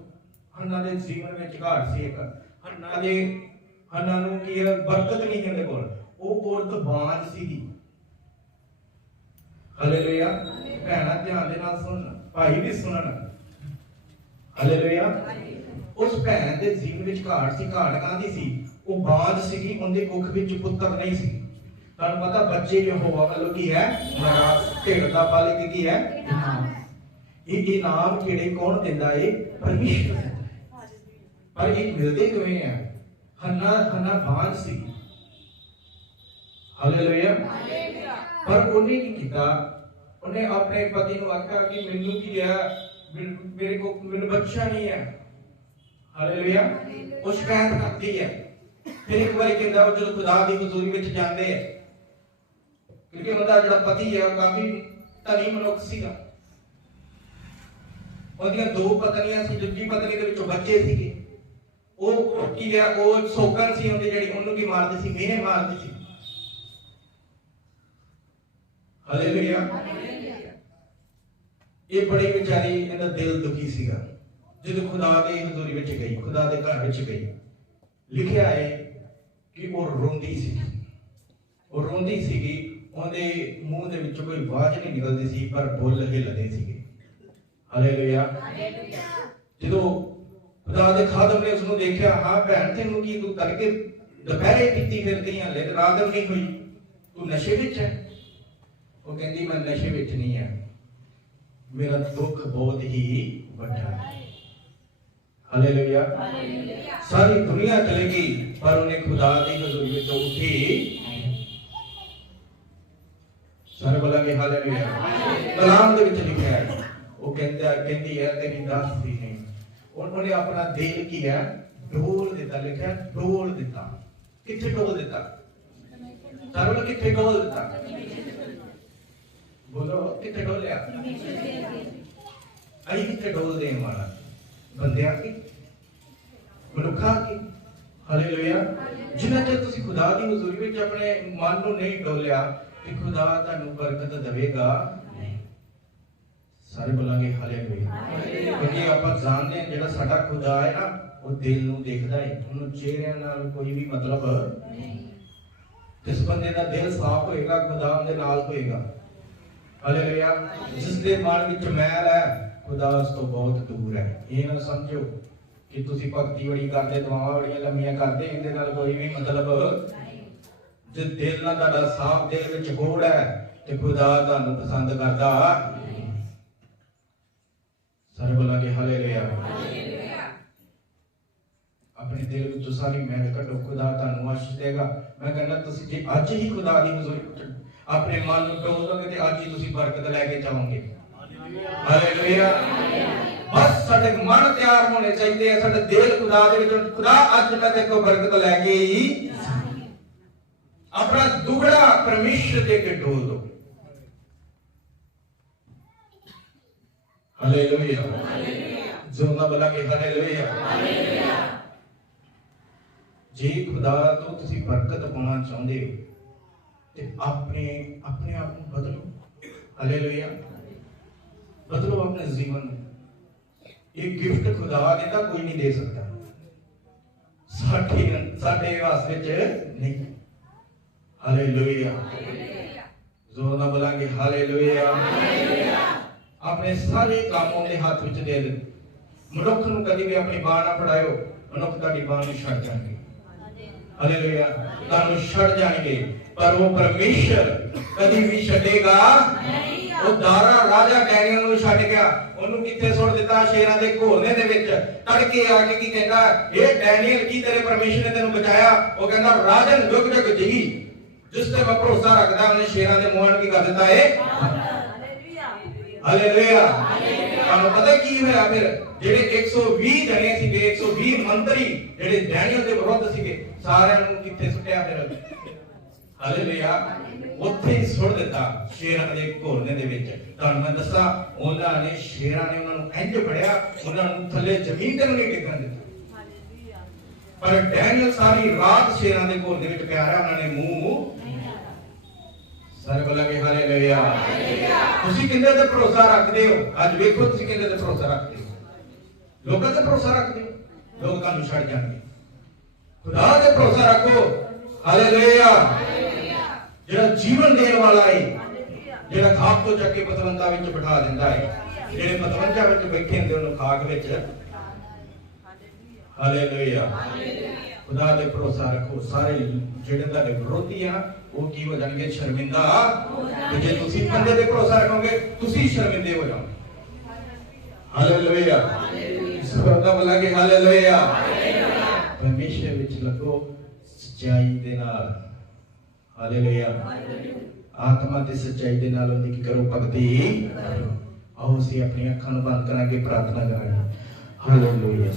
Speaker 1: ਹੰਨਾ ਦੇ ਜੀਵਨ ਵਿੱਚ ਘਾਟ ਸੀ ਇੱਕ ਹੰਨਾ ਦੇ ਹੰਨਾ ਨੂੰ ਕੀ ਹੈ ਬਰਕਤ ਨਹੀਂ ਉਹਦੇ ਕੋਲ। ਉਹ ਔਰਤ ਬਾਂਝ ਸੀਗੀ। ਹਾਲੇਲੂਇਆ ਭੈਣਾਂ ਧਿਆਨ ਦੇ ਨਾਲ ਸੁਣ ਭਾਈ ਵੀ ਸੁਣਨ। ਹਾਲੇਲੂਇਆ ਉਸ ਭੈਣ ਦੇ ਜੀਵਨ ਵਿੱਚ ਘਾਟ ਸੀ ਘਾਟ ਕਾਹਦੀ ਸੀ? ਉਹ ਬਾਂਝ ਸੀਗੀ ਉਹਦੇ ਕੁੱਖ ਵਿੱਚ ਪੁੱਤਰ ਨਹੀਂ ਸੀ। ਤੁਹਾਨੂੰ ਪਤਾ ਬੱਚੇ ਯਹੋਵਾ ਵੱਲੋਂ ਕੀ ਹੈ? ਨਾਰਾਜ਼। ਢਿੱਡ ਦਾ ਮਾਲਿਕ ਕੀ ਹੈ? ਇਹ ਇਨਾਮ ਕਿਹੜੇ ਕੌਣ ਦਿੰਦਾ ਏ? ਪਰਮੇਸ਼ਰ। ਪਰ ਇਹ ਮਿਲਦੇ ਕਿਵੇਂ ਆ? ਹੰਨਾ ਹੰਨਾ ਬਾਂਝ ਸੀ। ਹਾਲੇਲੂਇਆ ਪਰ ਉਹਨੇ ਕੀ ਕੀਤਾ? ਉਹਨੇ ਆਪਣੇ ਪਤੀ ਨੂੰ ਆਖਿਆ ਕਿ ਮੈਨੂੰ ਕੀ ਹੈ ਮੈਨੂੰ- ਮੇਰੇ ਕੋ, ਮੈਨੂੰ ਬੱਚਾ ਨਹੀਂ ਹੈ। ਹਾਲੇਲੂਇਆ ਉਹ ਸ਼ਿਕਾਇਤ ਕਰਦੀ ਹੈ। ਫਿਰ ਇੱਕ ਵਾਰੀ ਕਹਿੰਦਾ ਉਹ ਜਦੋਂ ਖੁਦਾ ਦੀ ਹਜ਼ੂਰੀ ਵਿੱਚ ਜਾਂਦੇ ਆ, ਕਿਉਂਕਿ ਉਹਦਾ ਜਿਹੜਾ ਪਤੀ ਹੈ, ਉਹ ਕਾਫੀ ਧਨੀ ਮਨੁੱਖ ਸੀਗਾ। ਉਹਦੀਆਂ ਦੋ ਪਤਨੀਆਂ ਸੀ, ਦੂਜੀ ਪਤਨੀ ਦੇ ਵਿੱਚੋਂ ਬੱਚੇ ਸੀਗੇ। ਉਹ ਕੀ ਹੈ ਉਹ ਸੋਕਰ ਸੀ ਉਹਦੀ ਜਿਹੜੀ, ਉਹਨੂੰ ਕੀ ਮਾਰਦੀ ਸੀ, ਮੇਹ ਮਾਰਦੀ ਸੀ। ਹਾਲੇਲੂਇਆ ਇਹ ਬੜੀ ਵਿਚਾਰੀ ਇਹਦਾ ਦਿਲ ਦੁਖੀ ਸੀਗਾ। ਜਦੋਂ ਖੁਦਾ ਦੀ ਹਜ਼ੂਰੀ ਵਿੱਚ ਗਈ ਖੁਦਾ ਦੇ ਘਰ ਵਿੱਚ ਗਈ ਲਿਖਿਆ ਹੈ ਕਿ ਉਹ ਰੋਂਦੀ ਸੀ ਉਹ ਰੋਂਦੀ ਸੀਗੀ ਉਹਦੇ ਮੂੰਹ ਦੇ ਵਿੱਚੋਂ ਕੋਈ ਆਵਾਜ਼ ਨਹੀਂ ਨਿਕਲਦੀ ਸੀ ਪਰ ਬੁੱਲ ਹਿੱਲਦੇ ਸੀਗੇ। ਹਾਲੇਲੂਇਆ। ਜਦੋਂ ਖੁਦਾ ਦੇ ਖਾਦਮ ਨੇ ਉਸ ਨੂੰ ਦੇਖਿਆ ਹਾਂ ਭੈਣ ਤੈਨੂੰ ਕੀ ਤੂੰ ਤੜਕੇ ਦੁਪਹਿਰੇ ਪੀਤੀ ਫਿਰਦੀ ਆ ਲੇਕਿਨ ਰਾਤ ਨਹੀਂ ਹੋਈ। ਤੂੰ ਨਸ਼ੇ ਵਿੱਚ ਹੈ? ਉਹ ਕਹਿੰਦੀ ਮੈਂ ਨਸ਼ੇ ਵਿੱਚ ਨਹੀਂ ਆ। ਮੇਰਾ ਦੁੱਖ ਬਹੁਤ ਹੀ ਵੱਡਾ ਹੈ। ਹਾਲੇਲੂਇਆ ਸਾਰੀ ਦੁਨੀਆ ਚਲੇਗੀ ਪਰ ਉਹਨੇ ਖੁਦਾ ਦੀ ਹਜ਼ੂਰੀ ਵਿੱਚ ਉੱਠੀ। ਸਾਰੇ ਬੋਲਾਂਗੇ ਹਾਲੇਲੂਇਆ ਕਲਾਮ ਦੇ ਵਿੱਚ ਲਿਖਿਆ ਹੈ। ਉਹ ਕਹਿੰਦਾ ਕਹਿੰਦੀ ਹੈ ਤੇਰੀ ਦਾਸੀ ਨੇ ਉਹਨੇ ਆਪਣਾ ਦਿਲ ਕੀ ਹੈ? ਡੋਲ ਦਿੱਤਾ ਲਿਖਿਆ ਡੋਲ ਦਿੱਤਾ। ਕਿੱਥੇ ਡੋਲ ਦਿੱਤਾ? ਸਾਰੇ ਬੋਲੋ ਕਿੱਥੇ ਡੋਲ ਦਿੱਤਾ? ਬੋਲੋ ਕਿੱਥੇ ਡੋਲਿਆ ਅਸੀਂ ਕਿੱਥੇ ਡੋਲ ਦੇਣ ਵਾਲਾ ਬੰਦਿਆਂ ਕੀ? ਮਨੁੱਖਾਂ ਕੀ? ਹਾਲੇਲੂਇਆ। ਜਿੰਨਾ ਚਿਰ ਤੁਸੀਂ ਖੁਦਾ ਦੀ ਹਜ਼ੂਰੀ ਵਿੱਚ ਆਪਣੇ ਮਨ ਨੂੰ ਨਹੀਂ ਡੋਲਿਆ ਕਿ ਖੁਦਾ ਤੁਹਾਨੂੰ ਬਰਕਤ ਦੇਵੇਗਾ ਨਹੀਂ। ਸਾਰੇ ਬੋਲਾਂਗੇ ਹਾਲੇਲੂਇਆ। ਕਿਉਂਕਿ ਆਪਾਂ ਜਾਣਦੇ ਹਾਂ ਜਿਹੜਾ ਸਾਡਾ ਖੁਦਾ ਹੈ ਨਾ ਉਹ ਦਿਲ ਨੂੰ ਦੇਖਦਾ ਹੈ। ਉਹਨੂੰ ਚਿਹਰਿਆਂ ਨਾਲ ਕੋਈ ਵੀ ਮਤਲਬ ਜਿਸ ਬੰਦੇ ਦਾ ਦਿਲ ਸਾਫ਼ ਹੋਏਗਾ ਖੁਦਾ ਉਹਦੇ ਨਾਲ ਹੋਏਗਾ। ਹਾਲੇਲੂਇਆ। ਜਿਸ ਦੇ ਮਨ ਵਿੱਚ ਮੈਲ ਹੈ ਖੁਦਾ ਉਸ ਤੋਂ ਬਹੁਤ ਦੂਰ ਹੈ। ਇਹ ਨਾ ਸਮਝੋ ਕਿ ਤੁਸੀਂ ਭਗਤੀ ਬੜੀ ਕਰਦੇ ਦੁਆਵਾਂ ਬੜੀਆਂ ਲੰਮੀਆਂ ਕਰਦੇ ਇਹਦੇ ਨਾਲ ਕੋਈ ਵੀ ਮਤਲਬ ਜੇ ਦਿਲ ਨਾਲ ਤੁਹਾਡਾ ਸਾਫ਼ ਦਿਲ ਵਿੱਚ ਗੋੜ ਹੈ ਤੇ ਖੁਦਾ ਤੁਹਾਨੂੰ ਪਸੰਦ ਕਰਦਾ। ਸਾਰੇ ਬੋਲਾਂਗੇ ਹਾਲੇਲੂਇਆ। ਆਪਣੇ ਦਿਲ ਵਿੱਚੋਂ ਸਾਰੀ ਮੈਲ ਕੱਢੋ ਖੁਦਾ ਤੁਹਾਨੂੰ ਆਸ਼ੀਸ਼ ਦੇਗਾ। ਮੈਂ ਕਹਿੰਦਾ ਤੁਸੀਂ ਜੇ ਅੱਜ ਹੀ ਖੁਦਾ ਦੀ ਹਜ਼ੂਰੀ ਆਪਣੇ ਮਨ ਨੂੰ ਦੋਗੇ ਤੇ ਅੱਜ ਹੀ ਤੁਸੀਂ ਬਰਕਤ ਲੈ ਕੇ ਜਾਓਗੇ। ਹਾਲੇਲੂਇਆ। ਬਸ ਸਾਡੇ ਮਨ ਤਿਆਰ ਹੋਣੇ ਚਾਹੀਦੇ ਆ ਸਾਡੇ ਦਿਲ ਖੁਦਾ ਦੇ ਵਿੱਚ ਖੁਦਾ ਅੱਜ ਮੈਂ ਤੇ ਕੋ ਬਰਕਤ ਲੈ ਕੇ ਹੀ ਆਪਣਾ ਦੁਗੜਾ ਪਰਮੇਸ਼ਰ ਦੇ ਕੇ ਡੋਲ ਦੋ। ਹਾਲੇਲੂਇਆ। ਜ਼ੋਨਾ ਬਲਾ ਕੇ ਹਾਲੇਲੂਇਆ। ਜੇ ਖੁਦਾ ਤੋਂ ਤੁਸੀਂ ਬਰਕਤ ਪਾਉਣਾ ਚਾਹੁੰਦੇ ਹੋ ਤੇ ਆਪਣੇ ਆਪਣੇ ਆਪ ਨੂੰ ਬਦਲੋ। ਹਾਲੇਲੂਇਆ ਬਦਲੋ ਆਪਣੇ ਜੀਵਨ ਨੂੰ। ਇਹ ਗਿਫਟ ਖੁਦਾ ਕਹਿੰਦਾ ਕੋਈ ਨਹੀਂ ਦੇ ਸਕਦਾ। ਸਾਡੇ ਸਾਡੇ ਵਾਸ ਵਿੱਚ ਨਹੀਂ। ਹਾਲੇਲੂਇਆ ਜ਼ੋਰ ਨਾਲ ਬੋਲਾਂਗੇ ਹਾਲੇਲੂਇਆ ਆਪਣੇ ਸਾਰੇ ਕੰਮ ਉਹਦੇ ਹੱਥ ਵਿੱਚ ਦੇ ਦੇ ਮਨੁੱਖ ਨੂੰ ਕਦੀ ਵੀ ਆਪਣੀ ਬਾਹ ਨਾ ਫੜਾਇਓ, ਮਨੁੱਖ ਤੁਹਾਡੀ ਬਾਹ ਨੂੰ ਛੱਡ ਜਾਣਗੇ। ਹਾਲੇਲੂਇਆ ਤੁਹਾਨੂੰ ਛੱਡ ਜਾਣਗੇ ਪਰ ਉਹ ਪਰਮੇਸ਼ਰ ਕਦੀ ਵੀ ਛੱਡੇਗਾ ਉਹ ਦਾਰਾ ਰਾਜਾ ਡੈਨੀਅਲ ਨੂੰ ਛੱਡ ਗਿਆ। ਉਹਨੂੰ ਕਿੱਥੇ ਸੁੱਟ ਦਿੱਤਾ? ਸ਼ੇਰਾਂ ਦੇ ਘੋਲਨੇ ਦੇ ਵਿੱਚ। ਤੜਕੇ ਆ ਕੇ ਕੀ ਕਹਿੰਦਾ? ਇਹ ਡੈਨੀਅਲ ਕੀ ਤੇਰੇ ਪਰਮੇਸ਼ਰ ਨੇ ਤੈਨੂੰ ਬਚਾਇਆ? ਉਹ ਕਹਿੰਦਾ ਰਾਜਨ ਜੁਗ ਜੁਗ ਜੀ ਜਿਸ ਤੇ ਮੈਂ ਭਰੋਸਾ ਰੱਖਦਾ ਉਹਨੇ ਸ਼ੇਰਾਂ ਦੇ ਮੂੰਹਾਂ ਨੂੰ ਕੀ ਕਰ ਦਿੱਤਾ ਏ। ਹਾਲੇਲੂਇਆ ਤੁਹਾਨੂੰ ਪਤਾ ਕੀ ਹੋਇਆ ਫਿਰ? ਜਿਹੜੇ 120 ਜਣੇ ਸੀਗੇ 120 ਮੰਤਰੀ ਜਿਹੜੇ ਡੈਨੀਅਲ ਦੇ ਵਿਰੁੱਧ ਸੀਗੇ ਸਾਰਿਆਂ ਨੂੰ ਕਿੱਥੇ ਸੁੱਟਿਆ ਫਿਰ? ਹਾਲੇਲੂਇਆ ਉੱਥੇ ਹੀ ਸੁੱਟ ਦਿੱਤਾ ਸ਼ੇਰਾਂ ਦੇ ਘੋਲਨੇ ਦੇ ਵਿੱਚ। ਤੁਹਾਨੂੰ ਮੈਂ ਦੱਸਾਂ ਉਹਨਾਂ ਨੇ ਸ਼ੇਰਾਂ ਨੇ ਉਹਨਾਂ ਨੂੰ ਇੰਜ ਫੜਿਆ ਉਹਨਾਂ ਨੂੰ ਥੱਲੇ ਜ਼ਮੀਨ ਤੇ ਨਹੀਂ ਡਿੱਗਣ ਦਿੱਤਾ। ਪਰ ਡੈਨੀਅਲ ਸਾਰੀ ਰਾਤ ਸ਼ੇਰਾਂ ਦੇ ਘੋਲ ਦੇ ਵਿੱਚ ਪਿਆ ਰਿਹਾ ਉਹਨਾਂ ਨੇ ਮੂੰਹ ਸਾਰੇ ਬੋਲਾਂਗੇ ਹਾਲੇਲੂਇਆ ਤੁਸੀਂ ਤੇ ਭਰੋਸਾ ਰੱਖਦੇ ਹੋ? ਅੱਜ ਵੇਖੋ ਤੁਸੀਂ ਕਿੰਦੇ ਤੇ ਭਰੋਸਾ ਰੱਖਦੇ ਹੋ। ਲੋਕਾਂ ਤੇ ਭਰੋਸਾ ਰੱਖਦੇ ਹੋ? ਲੋਕ ਤੁਹਾਨੂੰ ਛੱਡ ਜਾਣਗੇ। ਖੁਦਾ ਤੇ ਭਰੋਸਾ ਰੱਖੋ। ਹਾਲੇਲੂਇਆ। ਜਿਹੜਾ ਜੀਵਨ ਦੇਣ ਵਾਲਾ ਹੈ ਜਿਹੜਾ ਖਾਕ ਤੋਂ ਚੱਕ ਕੇ ਪਤਵੰਤਾ ਵਿੱਚ ਬਿਠਾ ਦਿੰਦਾ ਹੈ ਜਿਹੜੇ ਪਤਵੰਤਾ ਵਿੱਚ ਬੈਠੇ ਹੁੰਦੇ ਉਹਨੂੰ ਖਾਕ ਵਿੱਚ। ਹਾਲੇਲੂਇਆ। ਖੁਦਾ ਤੇ ਭਰੋਸਾ ਰੱਖੋ। ਸਾਰੇ ਜਿਹੜੇ ਤੁਹਾਡੇ ਵਿਰੋਧੀ ਆ ਉਹ ਕੀ ਹੋ ਜਾਣਗੇ ਸ਼ਰਮਿੰਦਾ ਤੇ ਜੇ ਤੁਸੀਂ ਬੰਦੇ ਤੇ ਭਰੋਸਾ ਰੱਖੋਗੇ ਤੁਸੀਂ ਸ਼ਰਮਿੰਦੇ ਹੋ ਜਾਓਗੇ ਹਾਲੇਲੂਇਆ ਸਭਾ ਬੋਲਾਂਗੇ ਹਾਲੇਲੂਇਆ ਪਰਮੇਸ਼ਰ ਵਿੱਚ ਲੱਗੋ ਸਚਾਈ ਦੇ ਨਾਲ ਹਾਲੇਲੂਇਆ ਆਤਮਾ ਤੇ ਸਚਾਈ ਦੇ ਨਾਲ ਉਹਦੀ ਕੀ ਕਰੋ ਭਗਤੀ ਆਓ ਅਸੀਂ ਆਪਣੀਆਂ ਅੱਖਾਂ ਨੂੰ ਬੰਦ ਕਰਾਂਗੇ ਪ੍ਰਾਰਥਨਾ ਕਰਾਂਗੇ ਹਾਲੇਲੂਇਆ